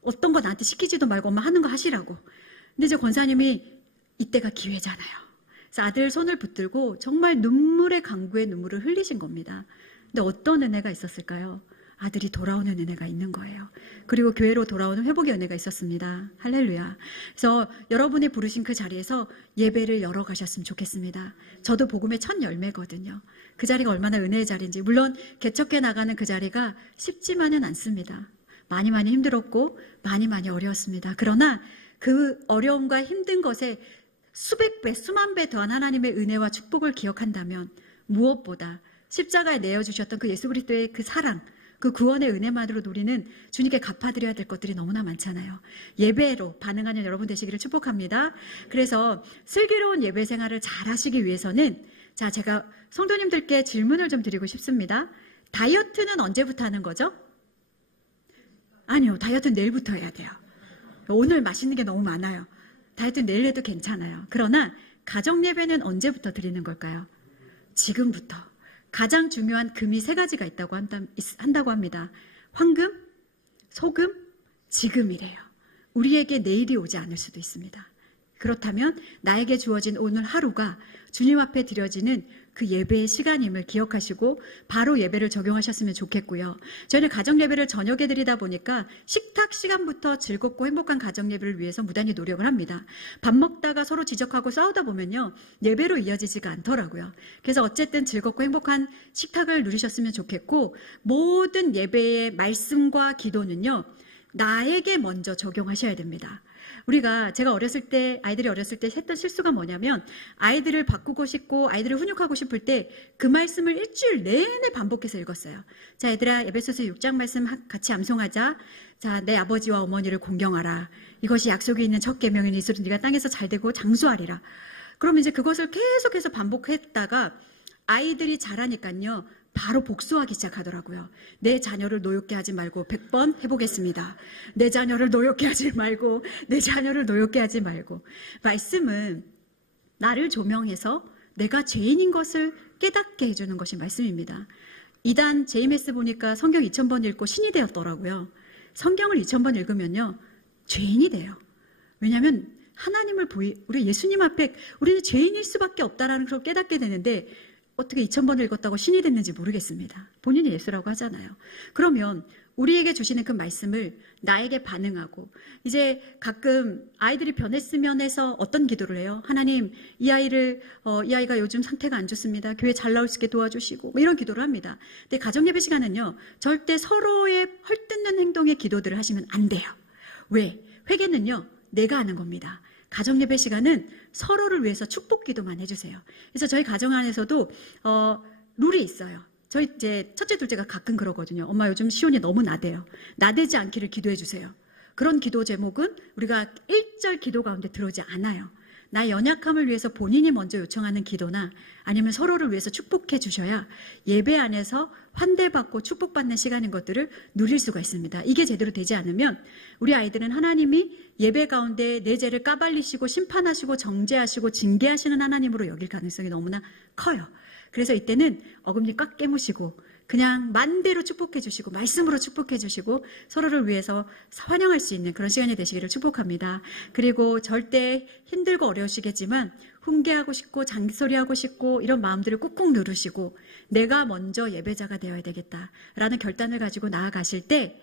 어떤 거 나한테 시키지도 말고 엄마 하는 거 하시라고. 근데 이제 권사님이 이때가 기회잖아요. 그래서 아들 손을 붙들고 정말 눈물의 강구에 눈물을 흘리신 겁니다. 근데 어떤 은혜가 있었을까요? 아들이 돌아오는 은혜가 있는 거예요. 그리고 교회로 돌아오는 회복의 은혜가 있었습니다. 할렐루야. 그래서 여러분이 부르신 그 자리에서 예배를 열어가셨으면 좋겠습니다. 저도 복음의 첫 열매거든요. 그 자리가 얼마나 은혜의 자리인지. 물론 개척해 나가는 그 자리가 쉽지만은 않습니다. 많이 힘들었고 많이 어려웠습니다. 그러나 그 어려움과 힘든 것에 수백 배, 수만 배 더한 하나님의 은혜와 축복을 기억한다면 무엇보다 십자가에 내어주셨던 그 예수 그리스도의 그 사랑, 그 구원의 은혜만으로 우리는 주님께 갚아드려야 될 것들이 너무나 많잖아요. 예배로 반응하는 여러분 되시기를 축복합니다. 그래서 슬기로운 예배 생활을 잘 하시기 위해서는 자, 제가 성도님들께 질문을 좀 드리고 싶습니다. 다이어트는 언제부터 하는 거죠? 아니요, 다이어트는 내일부터 해야 돼요. 오늘 맛있는 게 너무 많아요. 다이어트는 내일 해도 괜찮아요. 그러나 가정 예배는 언제부터 드리는 걸까요? 지금부터. 가장 중요한 금이 3가지가 있다고 한다고 합니다. 황금, 소금, 지금이래요. 우리에게 내일이 오지 않을 수도 있습니다. 그렇다면 나에게 주어진 오늘 하루가 주님 앞에 드려지는 그 예배의 시간임을 기억하시고 바로 예배를 적용하셨으면 좋겠고요. 저희는 가정 예배를 저녁에 드리다 보니까 식탁 시간부터 즐겁고 행복한 가정 예배를 위해서 무단히 노력을 합니다. 밥 먹다가 서로 지적하고 싸우다 보면요. 예배로 이어지지가 않더라고요. 그래서 어쨌든 즐겁고 행복한 식탁을 누리셨으면 좋겠고 모든 예배의 말씀과 기도는요. 나에게 먼저 적용하셔야 됩니다. 제가 어렸을 때, 아이들이 어렸을 때 했던 실수가 뭐냐면 아이들을 바꾸고 싶고 아이들을 훈육하고 싶을 때 그 말씀을 일주일 내내 반복해서 읽었어요. 자, 얘들아, 에베소서 6장 말씀 같이 암송하자. 자, 내 아버지와 어머니를 공경하라. 이것이 약속이 있는 첫 계명이니 이스로 네가 땅에서 잘되고 장수하리라. 그러면 이제 그것을 계속해서 반복했다가 아이들이 자라니까요. 바로 복수하기 시작하더라고요. 내 자녀를 노엽게 하지 말고 100번 해보겠습니다. 내 자녀를 노엽게 하지 말고 내 자녀를 노엽게 하지 말고. 말씀은 나를 조명해서 내가 죄인인 것을 깨닫게 해주는 것이 말씀입니다. 이단 JMS 보니까 성경 2000번 읽고 신이 되었더라고요. 성경을 2000번 읽으면요. 죄인이 돼요. 왜냐하면 하나님을 우리 예수님 앞에 우리는 죄인일 수밖에 없다라는 걸 깨닫게 되는데 어떻게 2000번을 읽었다고 신이 됐는지 모르겠습니다. 본인이 예수라고 하잖아요. 그러면 우리에게 주시는 그 말씀을 나에게 반응하고 이제 가끔 아이들이 변했으면 해서 어떤 기도를 해요? 하나님 이 아이가 요즘 상태가 안 좋습니다. 교회 잘 나올 수 있게 도와주시고 뭐 이런 기도를 합니다. 근데 가정예배 시간은요. 절대 서로의 헐뜯는 행동의 기도들을 하시면 안 돼요. 왜? 회개는요. 내가 하는 겁니다. 가정예배 시간은 서로를 위해서 축복 기도만 해주세요. 그래서 저희 가정 안에서도 룰이 있어요. 저희 이제 첫째, 둘째가 가끔 그러거든요. 엄마 요즘 시온이 너무 나대요. 나대지 않기를 기도해 주세요. 그런 기도 제목은 우리가 1절 기도 가운데 들어오지 않아요. 나 연약함을 위해서 본인이 먼저 요청하는 기도나 아니면 서로를 위해서 축복해 주셔야 예배 안에서 환대받고 축복받는 시간인 것들을 누릴 수가 있습니다. 이게 제대로 되지 않으면 우리 아이들은 하나님이 예배 가운데 내 죄를 까발리시고 심판하시고 정죄하시고 징계하시는 하나님으로 여길 가능성이 너무나 커요. 그래서 이때는 어금니 꽉 깨무시고 그냥 만대로 축복해 주시고 말씀으로 축복해 주시고 서로를 위해서 환영할 수 있는 그런 시간이 되시기를 축복합니다. 그리고 절대 힘들고 어려우시겠지만 훈계하고 싶고 장소리하고 싶고 이런 마음들을 꾹꾹 누르시고 내가 먼저 예배자가 되어야 되겠다라는 결단을 가지고 나아가실 때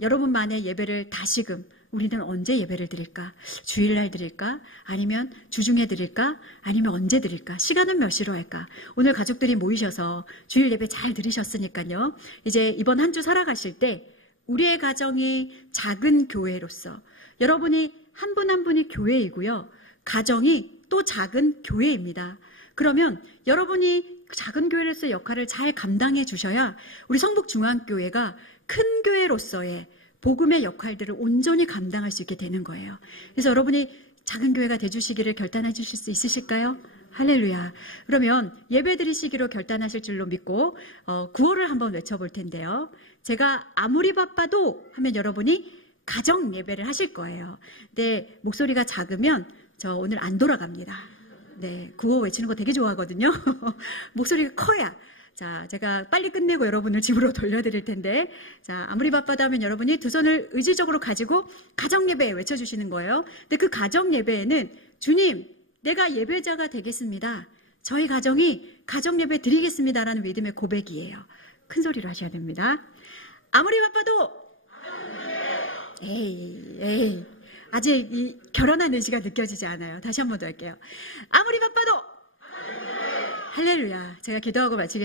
여러분만의 예배를 다시금 우리는 언제 예배를 드릴까? 주일날 드릴까? 아니면 주중에 드릴까? 아니면 언제 드릴까? 시간은 몇 시로 할까? 오늘 가족들이 모이셔서 주일 예배 잘 들으셨으니까요. 이제 이번 한 주 살아가실 때 우리의 가정이 작은 교회로서 여러분이 한 분 한 분이 교회이고요. 가정이 또 작은 교회입니다. 그러면 여러분이 작은 교회로서의 역할을 잘 감당해 주셔야 우리 성북중앙교회가 큰 교회로서의 복음의 역할들을 온전히 감당할 수 있게 되는 거예요. 그래서 여러분이 작은 교회가 되주시기를 결단해 주실 수 있으실까요? 할렐루야. 그러면 예배 드리시기로 결단하실 줄로 믿고 구호를 한번 외쳐볼 텐데요. 제가 아무리 바빠도 하면 여러분이 가정 예배를 하실 거예요. 근데 목소리가 작으면 저 오늘 안 돌아갑니다. 네, 구호 외치는 거 되게 좋아하거든요. 목소리가 커야. 자, 제가 빨리 끝내고 여러분을 집으로 돌려드릴 텐데, 자, 아무리 바빠도 하면 여러분이 두 손을 의지적으로 가지고 가정예배 외쳐주시는 거예요. 근데 그 가정예배에는 주님, 내가 예배자가 되겠습니다. 저희 가정이 가정예배 드리겠습니다라는 믿음의 고백이에요. 큰 소리로 하셔야 됩니다. 아무리 바빠도, 에이, 아직 이 결혼한 의지가 느껴지지 않아요. 다시 한 번 더 할게요. 아무리 바빠도, 할렐루야. 제가 기도하고 마치겠습니다.